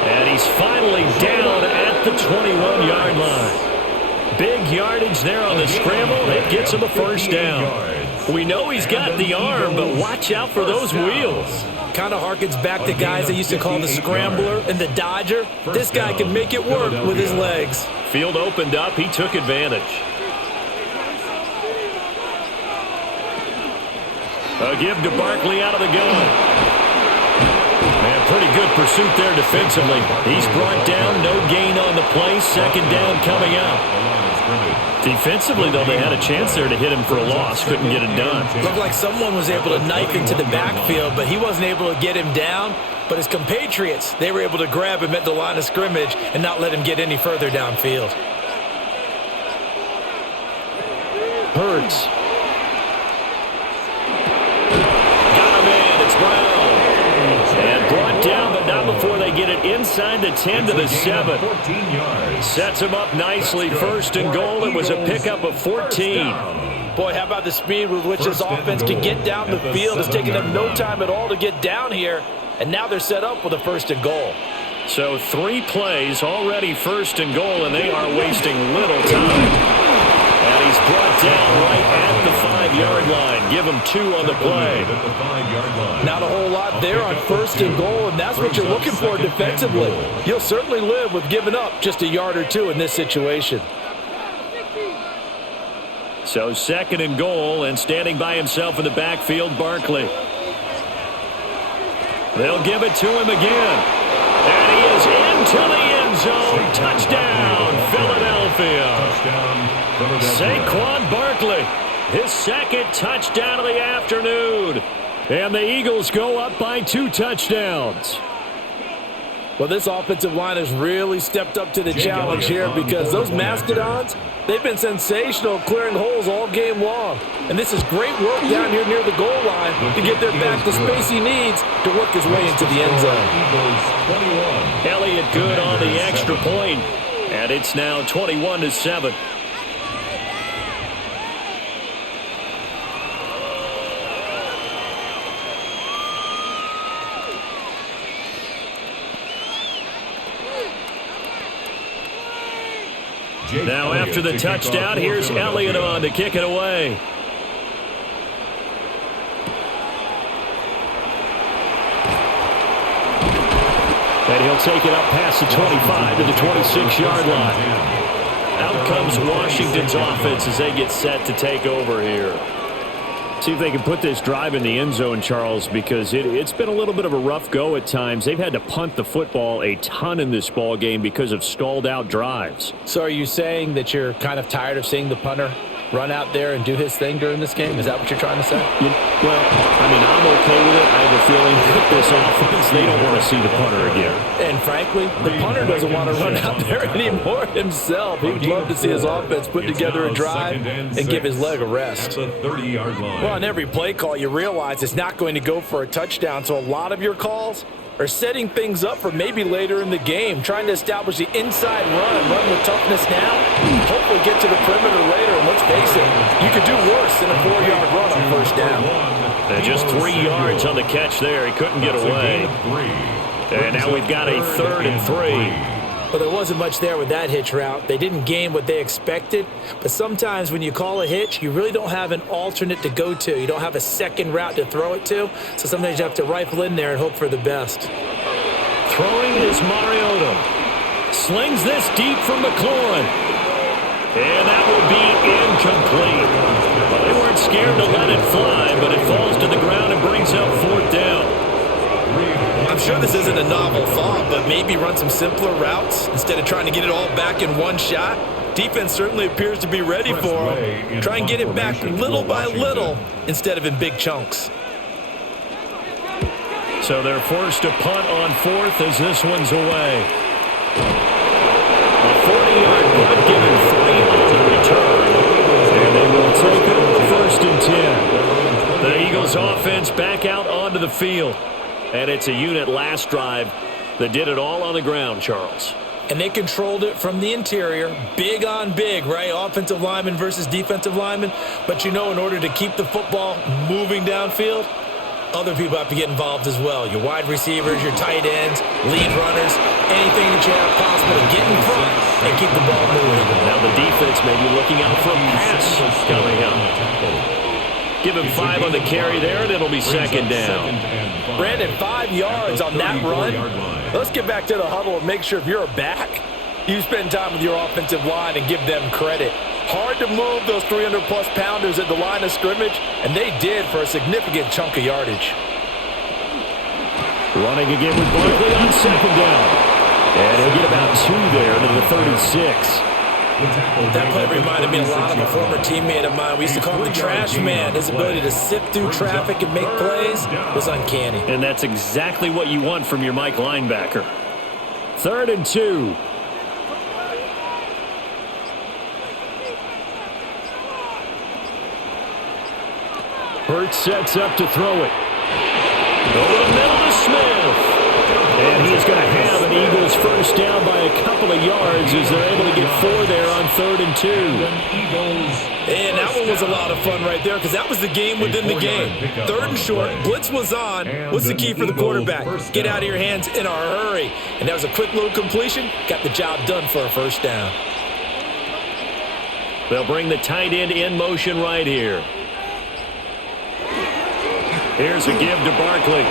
And he's finally down at the 21-yard line. Big yardage there on the scramble. It gets him a 1st down. We know he's got the arm, but watch out for those wheels. Kind of harkens back to guys they used to call the scrambler and the dodger. This guy can make it work with his legs. Field opened up. He took advantage. A give to Barkley out of the gun. And pretty good pursuit there defensively. He's brought down, no gain on the play. 2nd down coming up. Defensively, though, they had a chance there to hit him for a loss. Couldn't get it done. Looked like someone was able to knife into the backfield, but he wasn't able to get him down. But his compatriots, they were able to grab him at the line of scrimmage and not let him get any further downfield. Hurts. Got him in. It's Brown. And brought down, but not before they get it inside the 10 to the 7. Sets him up nicely. 1st and goal. It was a pickup of 14. Boy, how about the speed with which this offense can get down the field? It's taking them no time at all to get down here. And now they're set up with a 1st and goal. So 3 plays already 1st and goal, and they are wasting little time. And he's brought down right at the 5-yard line. Give him 2 on the play. Not a whole lot there on 1st and goal, and that's what you're looking for defensively. You'll certainly live with giving up just a yard or 2 in this situation. So 2nd and goal, and standing by himself in the backfield, Barkley. They'll give it to him again. And he is into the end zone. Touchdown, Philadelphia. Saquon Barkley, his 2nd touchdown of the afternoon. And the Eagles go up by 2 touchdowns. Well, this offensive line has really stepped up to the challenge here because those Mastodons, they've been sensational clearing holes all game long. And this is great work down here near the goal line to get their back the space he needs to work his way into the end zone. Elliott good on the extra point, and it's now 21-7. Now after the touchdown, here's Elliott on to kick it away. And he'll take it up past the 25 to the 26-yard line. Out comes Washington's offense as they get set to take over here. See if they can put this drive in the end zone, Charles, because it's been a little bit of a rough go at times. They've had to punt the football a ton in this ball game because of stalled-out drives. So are you saying that you're kind of tired of seeing the punter run out there and do his thing during this game? Is that what you're trying to say? Well, I mean, I'm okay with it. I have a feeling that this offense, they don't want to see the punter again. And frankly, the punter doesn't want to run out there anymore himself. He would love to see his offense put together a drive and give his leg a rest. Well, on every play call, you realize it's not going to go for a touchdown, so a lot of your calls are setting things up for maybe later in the game, trying to establish the inside run with toughness now, hopefully get to the perimeter later, and let's face it, you could do worse than a 4-yard run on first down. And just 3 yards on the catch there. He couldn't get away. And now we've got a 3rd and 3. Well, there wasn't much there with that hitch route. They didn't gain what they expected, but sometimes when you call a hitch, you really don't have an alternate to go to. You don't have a second route to throw it to, so sometimes you have to rifle in there and hope for the best. Throwing is Mariota. Slings this deep from McLaurin. And that will be incomplete. Well, they weren't scared to let it fly, but it falls to the ground and brings up 4th down. I'm sure this isn't a novel thought, but maybe run some simpler routes instead of trying to get it all back in one shot. Defense certainly appears to be ready for him. Try and get it back little by little instead of in big chunks. So they're forced to punt on 4th as this one's away. A 40-yard punt giving 3 on the return. And they will take it on 1st and 10. The Eagles offense back out onto the field. And it's a unit last drive that did it all on the ground, Charles. And they controlled it from the interior, big on big, right? Offensive lineman versus defensive lineman. But you know, in order to keep the football moving downfield, other people have to get involved as well. Your wide receivers, your tight ends, lead runners, anything that you have possible to get in front and keep the ball moving. Now the defense may be looking out for a pass coming up. Give him 5 on the carry there, and it'll be 2nd down. Brandon, 5 yards on that run. Let's get back to the huddle and make sure if you're a back, you spend time with your offensive line and give them credit. Hard to move those 300-plus pounders at the line of scrimmage, and they did for a significant chunk of yardage. Running again with Barkley on 2nd down. And he'll get about 2 there to the 36. That play reminded me a lot of a former teammate of mine. We used to call him the trash man. His ability to sift through traffic and make plays was uncanny. And that's exactly what you want from your Mike linebacker. 3rd and 2. Hurts sets up to throw it. Over the middle to Smith. And he's going to have an Eagles first down by a couple of yards as they're able to get 4 there on 3rd and 2. And that one was a lot of fun right there because that was the game within the game. 3rd and short, blitz was on. What's the key for the quarterback? Get out of your hands in a hurry. And that was a quick little completion. Got the job done for a first down. They'll bring the tight end in motion right here. Here's a give to Barkley.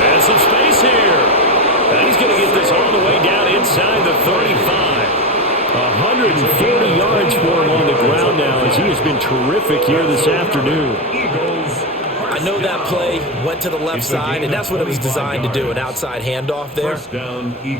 And some space here. And he's going to get this all the way down inside the 35. 140 yards for him on the ground now as he has been terrific here this afternoon. I know that play went to the left side, and that's what it was designed to do, an outside handoff there.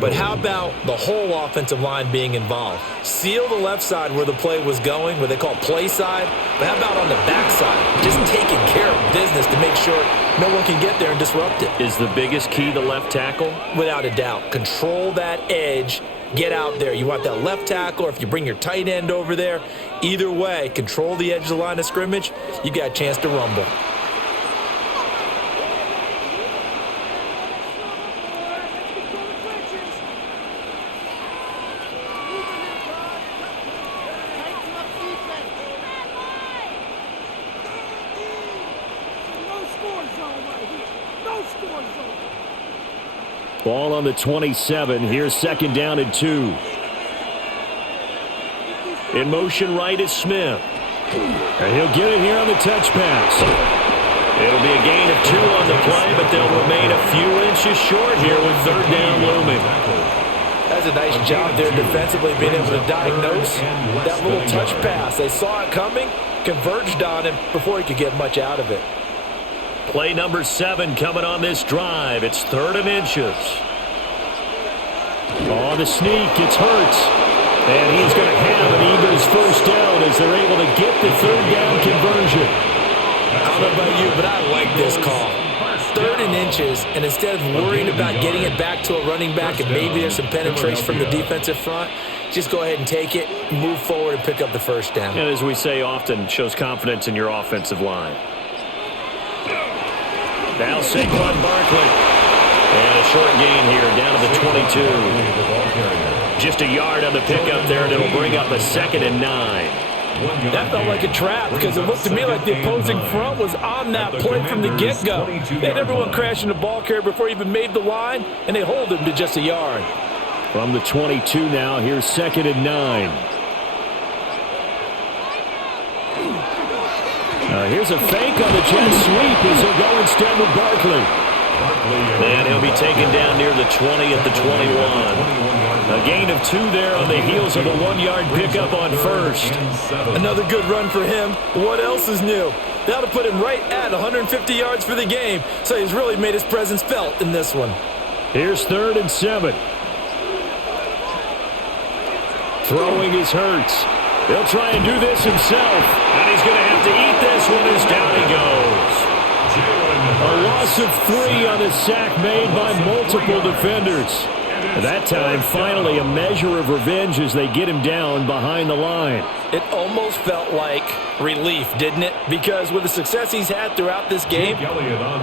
But how about the whole offensive line being involved? Seal the left side where the play was going, what they call play side, but how about on the back side? Just taking care of business to make sure no one can get there and disrupt it. Is the biggest key the left tackle? Without a doubt. Control that edge. Get out there. You want that left tackle, or if you bring your tight end over there, either way, control the edge of the line of scrimmage, you got a chance to rumble. Ball on the 27. Here's second down and 2. In motion right is Smith. And he'll get it here on the touch pass. It'll be a gain of 2 on the play, but they'll remain a few inches short here with third down looming. That's a nice job there defensively, being able to diagnose that little touch pass. They saw it coming, converged on him before he could get much out of it. Play number 7 coming on this drive. It's 3rd and inches. On the sneak, it's Hurts. And he's going to have an Eagles first down as they're able to get the third down conversion. I don't know about you, but I like this call. 3rd and inches, and instead of worrying about getting it back to a running back and maybe there's some penetration from the defensive front, just go ahead and take it, move forward, and pick up the first down. And as we say often, shows confidence in your offensive line. Now Saquon Barkley. And a short gain here down to the 22. Just a yard on the pickup there, and it'll bring up a 2nd and 9. That felt like a trap because it looked to me like the opposing front was on that play from the get-go. They had everyone crashing the ball carrier before he even made the line, and they hold him to just a yard. From the 22 now, here's 2nd and 9. Here's a fake on the jet sweep as he'll go instead with Barkley. And he'll be taken down near the 20 at the 21. A gain of 2 there on the heels of a 1-yard pickup on first. Another good run for him. What else is new? That'll put him right at 150 yards for the game, so he's really made his presence felt in this one. Here's 3rd and 7. Throwing is Hurts. He'll try and do this himself, and he's going to have to eat this one as down he goes. A loss of 3 on a sack made by multiple defenders. At that time, finally a measure of revenge as they get him down behind the line. It almost felt like relief, didn't it? Because with the success he's had throughout this game,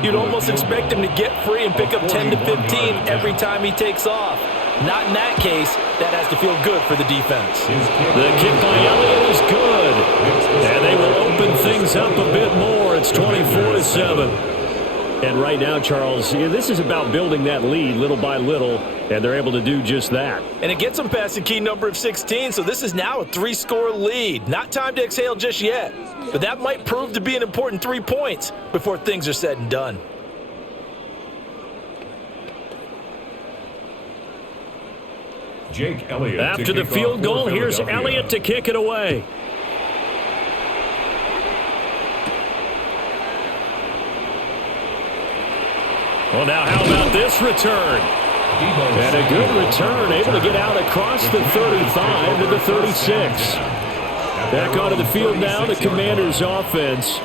you'd almost expect him to get free and pick up 10 to 15 every time he takes off. Not in that case. That has to feel good for the defense. The kick by Elliott is good. And they will open things up a bit more. It's 24-7. And right now, Charles, this is about building that lead little by little, and they're able to do just that. And it gets them past the key number of 16, so this is now a 3-score lead. Not time to exhale just yet, but that might prove to be an important 3 points before things are said and done. Jake Elliott. After the field goal, here's Elliott to kick it away. Well, now how about this return? And a good return, able to get out across the 35 to the 36. Back onto the field now, the Commanders' offense.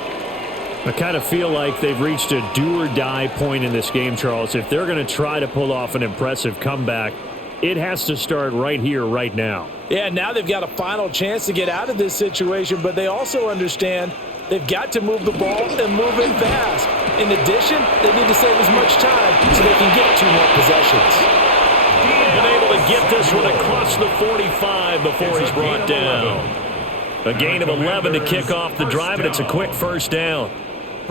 I kind of feel like they've reached a do-or-die point in this game, Charles. If they're going to try to pull off an impressive comeback, it has to start right here, right now. Yeah, now they've got a final chance to get out of this situation, but they also understand they've got to move the ball and move it fast. In addition, they need to save as much time so they can get 2 more possessions. Been able to get this one across the 45 before he's brought down. A gain of 11 to kick off the drive, and it's a quick first down.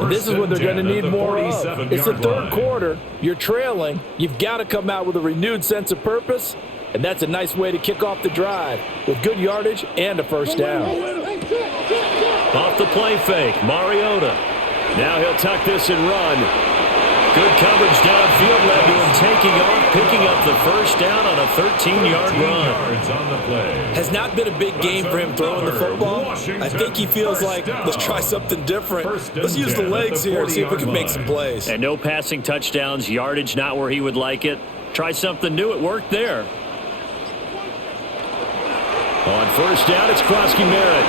This is what they're going to need more of. It's the third quarter. You're trailing. You've got to come out with a renewed sense of purpose, and that's a nice way to kick off the drive with good yardage and a first down. Off the play fake, Mariota. Now he'll tuck this and run. Good coverage downfield led to him taking off, picking up the first down on a 13-yard run. Has not been a big game for him throwing the football. I think he feels like, let's try something different. Let's use the legs here and see if we can make some plays. And no passing touchdowns, yardage not where he would like it. Try something new, it worked there. On first down, it's Krosky Merritt.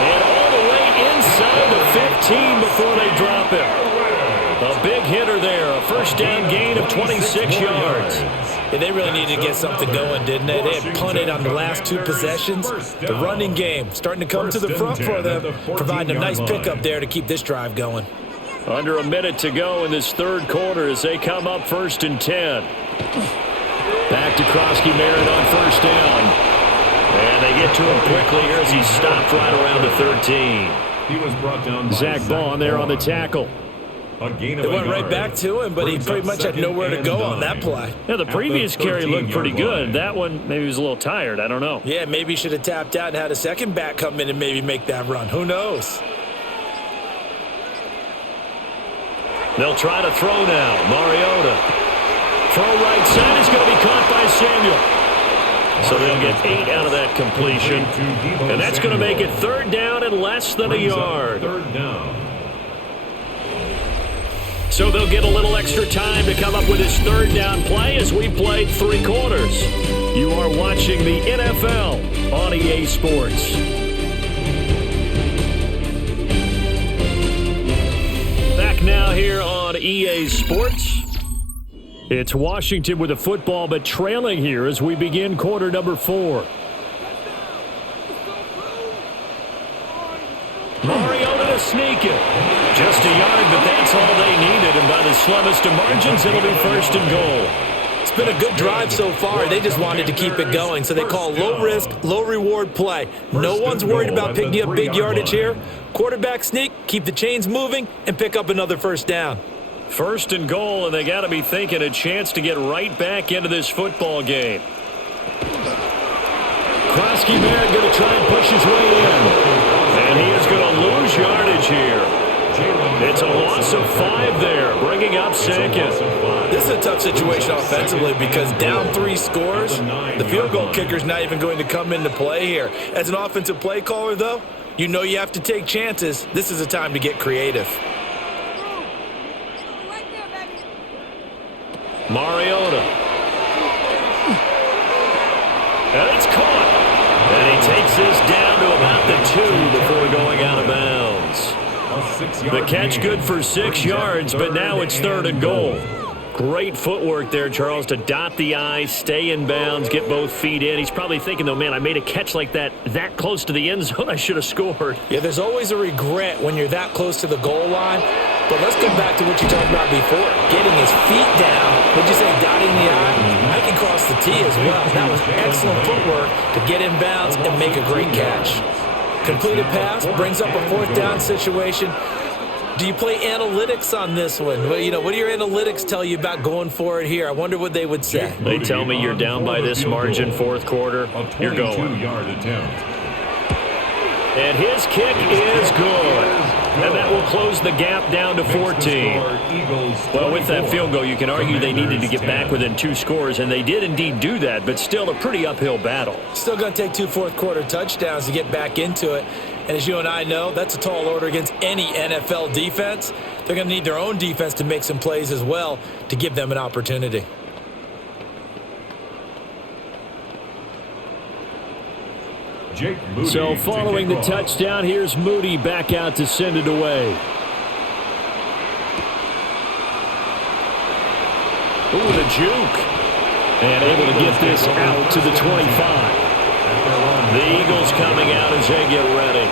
And all the way inside the 15 before they drop stop him. A big hitter there. A first down gain of 26 yards. Yeah, they really needed to get something going, didn't they? They had punted on the last two possessions. The running game starting to come to the front for them, providing a nice pickup there to keep this drive going. Under a minute to go in this third quarter as they come up 1st and 10. Back to Krosky Merritt on first down. And they get to him quickly here as he stopped right around the 13. He was brought down by Zach Bond there on the tackle. They went right back to him, but he pretty much had nowhere to go on that play. Yeah, the previous carry looked pretty good. That one, maybe he was a little tired. I don't know. Yeah, maybe he should have tapped out and had a second back come in and maybe make that run. Who knows? They'll try to throw now. Mariota. Throw right side is going to be caught by Samuel. So they'll get 8 out of that completion. And that's going to make it 3rd down and less than a yard. 3rd down. So they'll get a little extra time to come up with his 3rd down play as we played 3 quarters. You are watching the NFL on EA Sports. Back now here on EA Sports. It's Washington with the football, but trailing here as we begin quarter number 4. Mariota to sneak it. Just a yard, but that's all they needed. And by the slimmest of margins, it'll be 1st and goal. It's been a good drive so far. They just wanted to keep it going, so they call low-risk, low-reward play. No one's worried about picking up big yardage here. Quarterback sneak, keep the chains moving, and pick up another 1st down. 1st and goal, and they got to be thinking a chance to get right back into this football game. Krosky Merritt going to try and push his way in. And he is going to lose yardage here. It's a loss of 5 there, bringing up 2nd. This is a tough situation offensively because down 3 scores, the field goal kicker's not even going to come into play here. As an offensive play caller, though, you know you have to take chances. This is a time to get creative. Mariota. And it's caught. And he takes this down to about the 2 before going out of bounds. The catch good for 6 yards, but now it's 3rd and goal. Great footwork there, Charles, to dot the I, stay in bounds, get both feet in. He's probably thinking, though, man, I made a catch like that close to the end zone. I should have scored. Yeah, there's always a regret when you're that close to the goal line. But let's go back to what you talked about before. Getting his feet down. Would you say dotting the I? I can cross the T as well. That was excellent footwork to get in bounds and make a great catch. Completed pass brings up a 4th down situation. Do you play analytics on this one? Well, you know, what do your analytics tell you about going for it here? I wonder what they would say. They tell me you're down by this margin 4th quarter. You're going. And his kick is good. And that will close the gap down to 14. Well, with that field goal, you can argue they needed to get back within 2 scores, and they did indeed do that, but still a pretty uphill battle. Still going to take 2 fourth-quarter touchdowns to get back into it. And as you and I know, that's a tall order against any NFL defense. They're going to need their own defense to make some plays as well to give them an opportunity. So following the touchdown, here's Moody back out to send it away. Ooh, the juke. And able to get this out to the 25. The Eagles coming out as they get ready.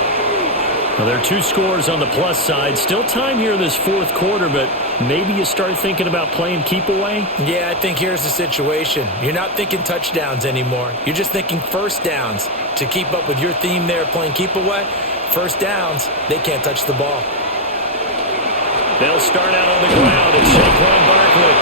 Well, there are 2 scores on the plus side. Still time here in this 4th quarter, but maybe you start thinking about playing keep away? Yeah, I think here's the situation. You're not thinking touchdowns anymore. You're just thinking 1st downs. To keep up with your theme there, playing keep away, 1st downs, they can't touch the ball. They'll start out on the ground at Saquon Barkley.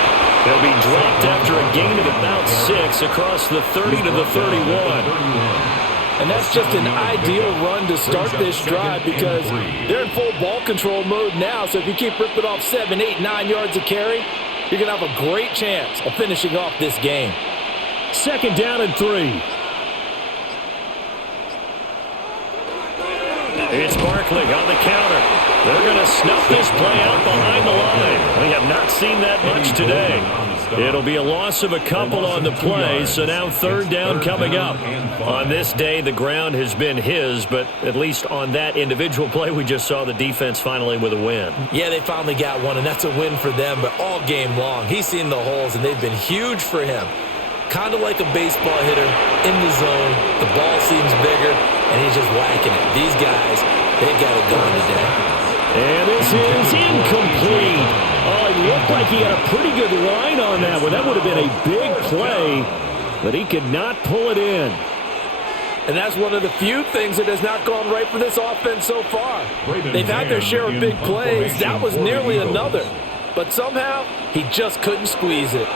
They'll be dropped after a gain of about 6 across the 30 to the 31. And that's just an ideal run to start this drive because they're in full ball control mode now. So if you keep ripping off 7, 8, 9 yards of carry, you're going to have a great chance of finishing off this game. 2nd down and 3. It's Barkley on the counter. They're going to snuff this play out behind the line. We have not seen that much today. It'll be a loss of a couple on the play, so now third down coming up. On this day, the ground has been his, but at least on that individual play, we just saw the defense finally with a win. Yeah, they finally got one, and that's a win for them, but all game long, he's seen the holes, and they've been huge for him. Kind of like a baseball hitter in the zone. The ball seems bigger, and he's just whacking it. These guys, they got it going today. And this is incomplete. Oh, it looked like he had a pretty good line on that one. That would have been a big play, but he could not pull it in. And that's one of the few things that has not gone right for this offense so far. They've had their share of big plays. That was nearly another. But somehow, he just couldn't squeeze it.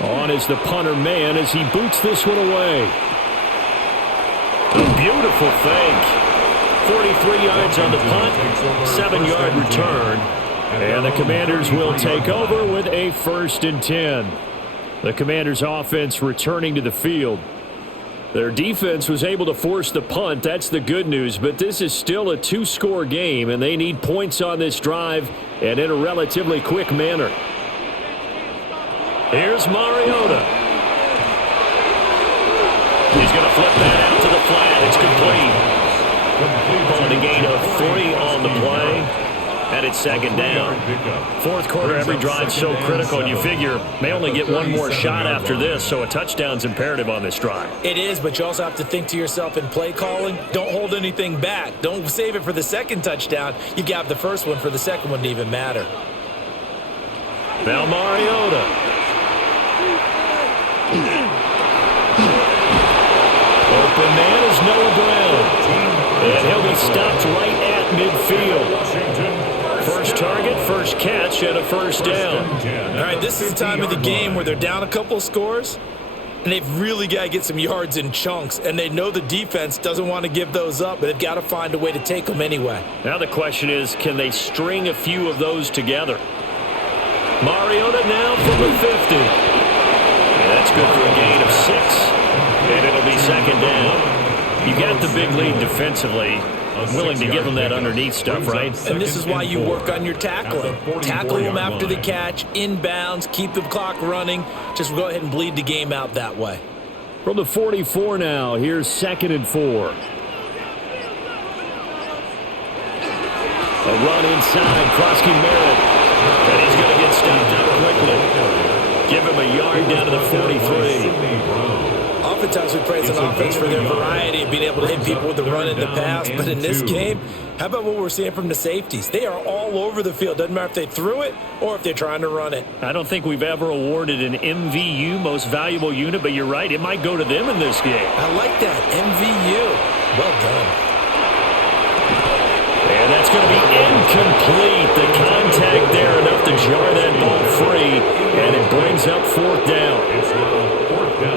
On is the punter man as he boots this one away. A beautiful fake. 43 yards on the punt, 7-yard return. And the Commanders will take over with a 1st and 10. The Commanders' offense returning to the field. Their defense was able to force the punt. That's the good news. But this is still a 2-score game, and they need points on this drive and in a relatively quick manner. Here's Mariota. He's going to flip that out to the flat. It's complete. On a gain of 3 on the play, and it's 2nd down. 4th quarter, every drive so critical, and you figure may only get one more shot after this, so a touchdown's imperative on this drive. It is, but you also have to think to yourself in play calling, don't hold anything back. Don't save it for the second touchdown. You got the first one for the second one to even matter. Now Mariota. Open man is Noah Brown. And he'll be stopped right at midfield. First target, first catch, and a 1st down. All right, this is the time of the game where they're down a couple of scores, and they've really got to get some yards in chunks, and they know the defense doesn't want to give those up, but they've got to find a way to take them anyway. Now the question is, can they string a few of those together? Mariota now from the 50. And that's good for a gain of 6, and it'll be 2nd down. You got the big lead defensively, willing to give them that underneath stuff, right? And this is why you work on your tackling. Tackle them after the catch, inbounds, keep the clock running. Just go ahead and bleed the game out that way. From the 44 now, here's 2nd and 4. A run inside, Krosky Merritt. And he's going to get stopped out quickly. Give him a yard down to the 43. Oftentimes we praise an offense for their variety of being able to hit people with the run in the pass. But in this game, how about what we're seeing from the safeties? They are all over the field. Doesn't matter if they threw it or if they're trying to run it. I don't think we've ever awarded an MVU, most valuable unit, but you're right. It might go to them in this game. I like that. MVU. Well done. And that's going to be incomplete. The contact there enough to jar that ball free, and it brings up 4th down.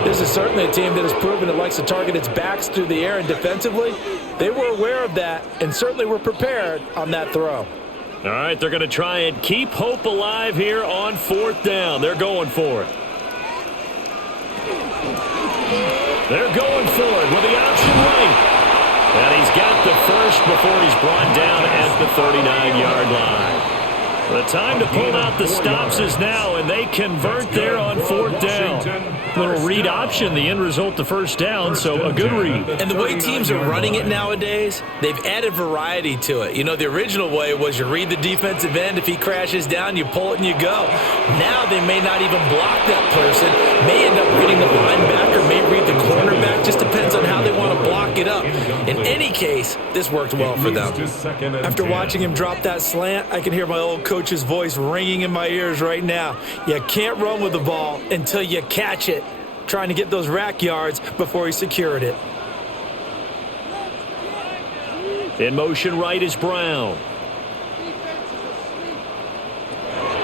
This is certainly a team that has proven it likes to target its backs through the air, and defensively, they were aware of that and certainly were prepared on that throw. All right, they're going to try and keep hope alive here on 4th down. They're going for it. They're going for it with the option right. And he's got the first before he's brought down at the 39-yard line. The time to pull out the stops is now, and they convert there on 4th down. Little read option, the end result, the 1st down, so a good read. And the way teams are running it nowadays, they've added variety to it. You know, the original way was you read the defensive end. If he crashes down, you pull it and you go. Now they may not even block that person, may end up reading the linebacker, may read the cornerback. Just depends on how they want to block it up. In any case, this worked well for them. After watching him drop that slant, I can hear my old coach's voice ringing in my ears right now. You can't run with the ball until you catch it. Trying to get those rack yards before he secured it. In motion right is Brown.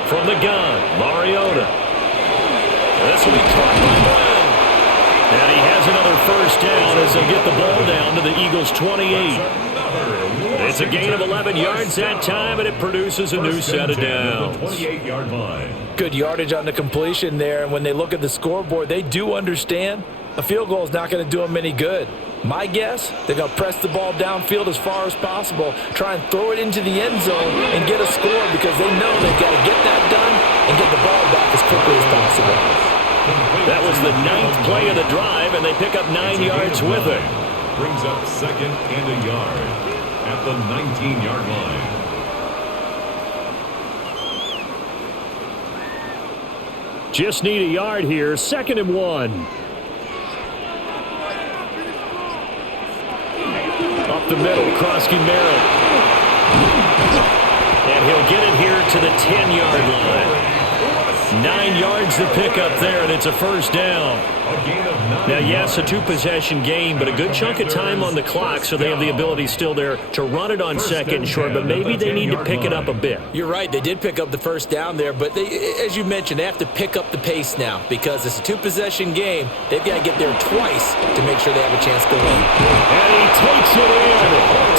From the gun, Mariota. This will be caught by Brown. And he has another 1st down as they'll get the ball down to the Eagles' 28. It's a gain of 11 yards that time, and it produces a new set of downs. 28-yard line. Good yardage on the completion there, and when they look at the scoreboard, they do understand a field goal is not going to do them any good. My guess, they're going to press the ball downfield as far as possible, try and throw it into the end zone and get a score because they know they've got to get that done and get the ball back as quickly as possible. That was the 9th play of the drive, and they pick up 9 yards with it. Brings up 2nd and a yard at the 19-yard line. Just need a yard here, 2nd and 1. Up the middle, Krosky Merritt. And he'll get it here to the 10-yard line. 9 yards to pick up there, and it's a first down. Now, yes, a 2-possession game, but a good chunk of time on the clock, so they have the ability still there to run it on 2nd and short, but maybe they need to pick it up a bit. You're right. They did pick up the first down there, but as you mentioned, they have to pick up the pace now because it's a 2-possession game. They've got to get there twice to make sure they have a chance to win. And he takes it in.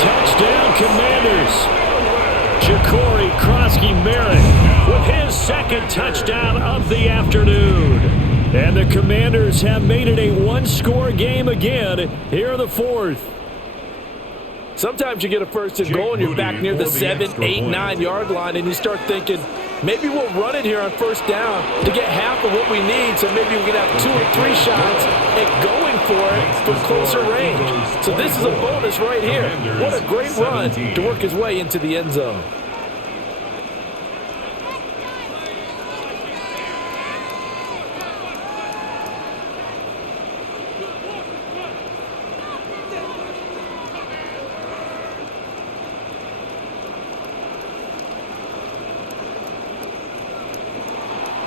Touchdown, Commanders. Ja'Cory Krosky-Merritt with his 2nd touchdown of the afternoon. And the Commanders have made it a 1-score game again here in the 4th. Sometimes you get a first and goal and you're back near the 7, 8, 9-yard line and you start thinking, maybe we'll run it here on first down to get half of what we need, so maybe we can have 2 or 3 shots at going for it from closer range. So this is a bonus right here. What a great run to work his way into the end zone.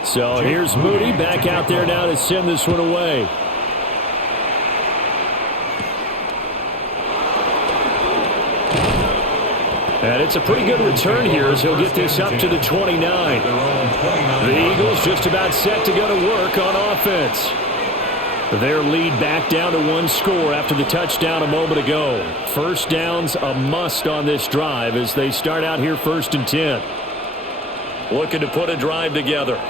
So here's Moody back out there now to send this one away. And it's a pretty good return here as he'll get this up to the 29. The Eagles just about set to go to work on offense. Their lead back down to 1 score after the touchdown a moment ago. First down's a must on this drive as they start out here 1st and 10. Looking to put a drive together.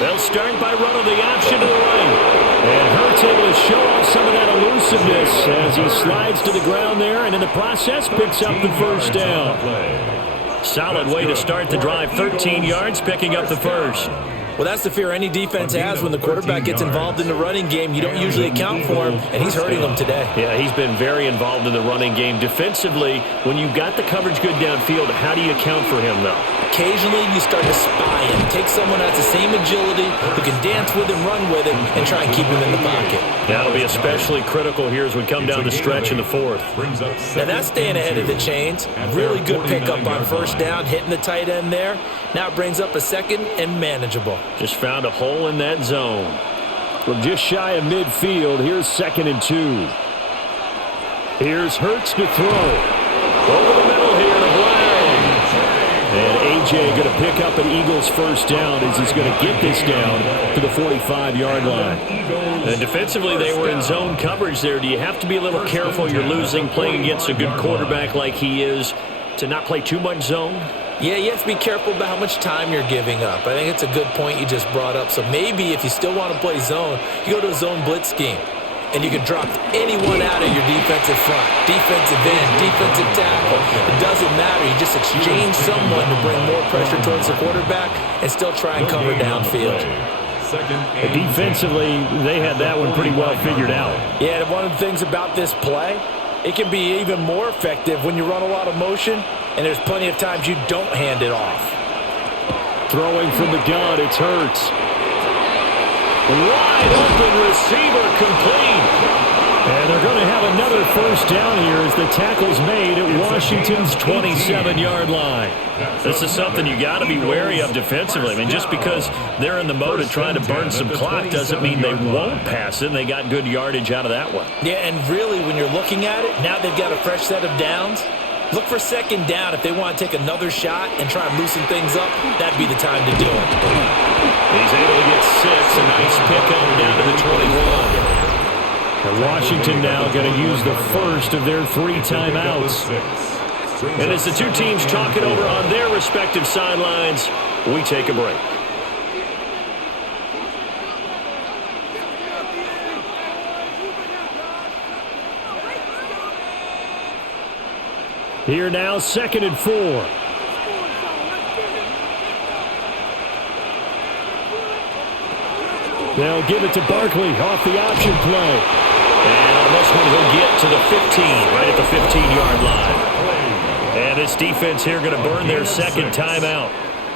They'll start by running the option to the right. And Hurts able to show off some of that elusiveness as he slides to the ground there and in the process picks up the first down. Solid way to start the drive. 13 yards, picking up the first. Well, that's the fear any defense has when the quarterback gets involved in the running game. You don't usually account for him, and he's hurting them today. Yeah, he's been very involved in the running game. Defensively, when you got the coverage good downfield, how do you account for him, though? Occasionally, you start to spy him. Take someone that has the same agility, who can dance with him, run with him, and try and keep him in the pocket. That'll be especially critical here as we come down the stretch in the 4th. Now, that's staying ahead of the chains. Really good pickup on first down, hitting the tight end there. Now it brings up a 2nd and manageable. Just found a hole in that zone. From just shy of midfield, here's 2nd and 2. Here's Hurts to throw. Over the middle here to Brown. And A.J. going to pick up an Eagles first down as he's going to get this down to the 45-yard line. And defensively, they were in zone coverage there. Do you have to be a little careful? You're losing, playing against a good quarterback like he is, to not play too much zone? Yeah, you have to be careful about how much time you're giving up. I think it's a good point you just brought up. So maybe if you still want to play zone, you go to a zone blitz scheme. And you can drop anyone out of your defensive front, defensive end, defensive tackle. It doesn't matter. You just exchange someone to bring more pressure towards the quarterback and still try and cover downfield. Defensively, they had that one pretty well figured out. Yeah, and one of the things about this play, it can be even more effective when you run a lot of motion, and there's plenty of times you don't hand it off. Throwing from the gun, it's Hurts. Wide open receiver complete. And they're going to have another first down here as the tackle's made at Washington's 27-yard line. This is something you got to be wary of defensively. I mean, just because they're in the mode of trying to burn some clock doesn't mean they won't pass it, and they got good yardage out of that one. Yeah, and really, when you're looking at it, now they've got a fresh set of downs. Look for second down if they want to take another shot and try and loosen things up. That'd be the time to do it. He's able to get 6. A nice pickup down to the 21. And Washington now going to use the first of their 3 timeouts. And as the two teams talk it over on their respective sidelines, we take a break. Here now, 2nd and 4. They'll give it to Barkley off the option play. And on this one, he'll get to the 15, right at the 15-yard line. And this defense here going to burn their second timeout.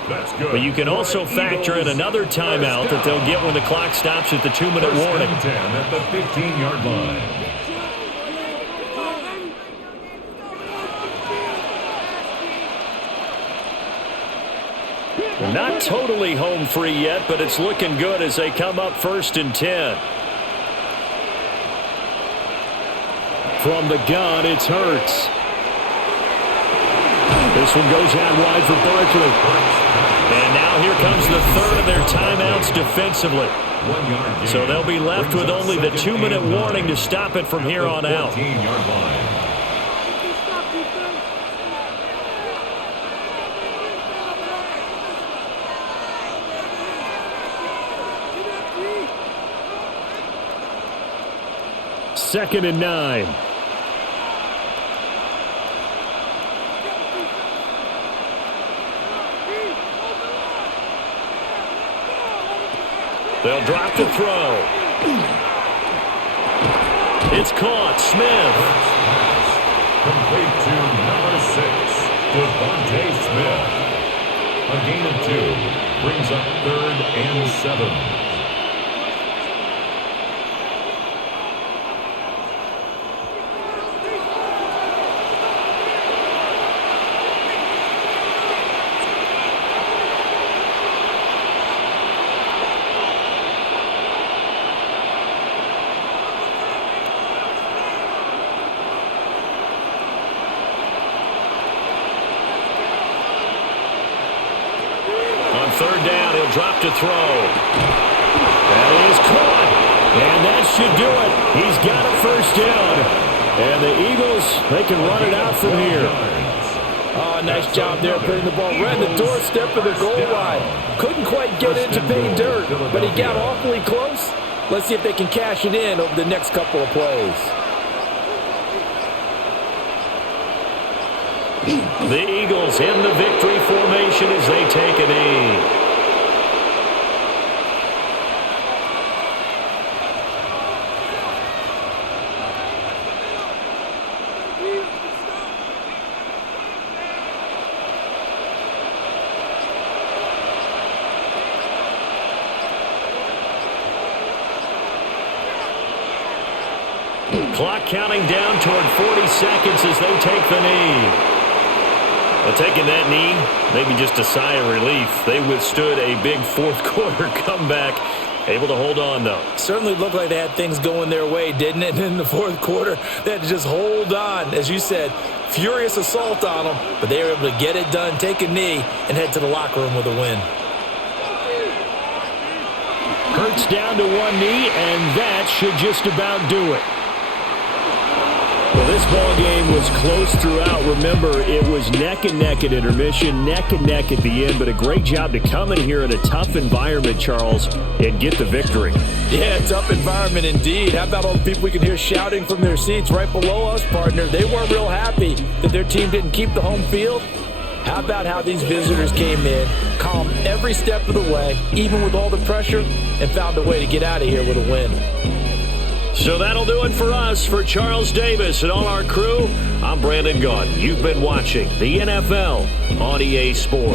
But you can also factor in another timeout that they'll get when the clock stops at the 2-minute warning. 10 at the 15-yard line. Not totally home free yet, but it's looking good as they come up 1st and 10. From the gun, it's Hurts. This one goes out wide for Barkley. And now here comes the third of their timeouts defensively. So they'll be left with only the 2-minute warning to stop it from here on out. 14-yard line. Second and 9. They'll drop to throw. It's caught. Smith. Complete to number 6, Devontae Smith. A gain of 2 brings up 3rd and 7. Third down, he'll drop to throw. That is caught. And that should do it. He's got a first down. And the Eagles, they can run it out from here. Oh, nice job there putting the ball right in the doorstep of the goal line. Couldn't quite get in to pay dirt, but he got awfully close. Let's see if they can cash it in over the next couple of plays. The Eagles in the victory formation as they take a knee. Clock counting down toward 40 seconds as they take the knee. Well, taking that knee, maybe just a sigh of relief. They withstood a big fourth-quarter comeback. Able to hold on, though. Certainly looked like they had things going their way, didn't it? And in the fourth quarter, they had to just hold on. As you said, furious assault on them, but they were able to get it done, take a knee, and head to the locker room with a win. Hurts down to one knee, and that should just about do it. Well, this ball game was close throughout. Remember, it was neck and neck at intermission, neck and neck at the end, but a great job to come in here in a tough environment, Charles, and get the victory. Yeah, tough environment indeed. How about all the people we can hear shouting from their seats right below us, partner? They weren't real happy that their team didn't keep the home field. How about how these visitors came in, calm every step of the way, even with all the pressure, and found a way to get out of here with a win. So that'll do it for us. For Charles Davis and all our crew, I'm Brandon Gaudin. You've been watching the NFL on EA Sports.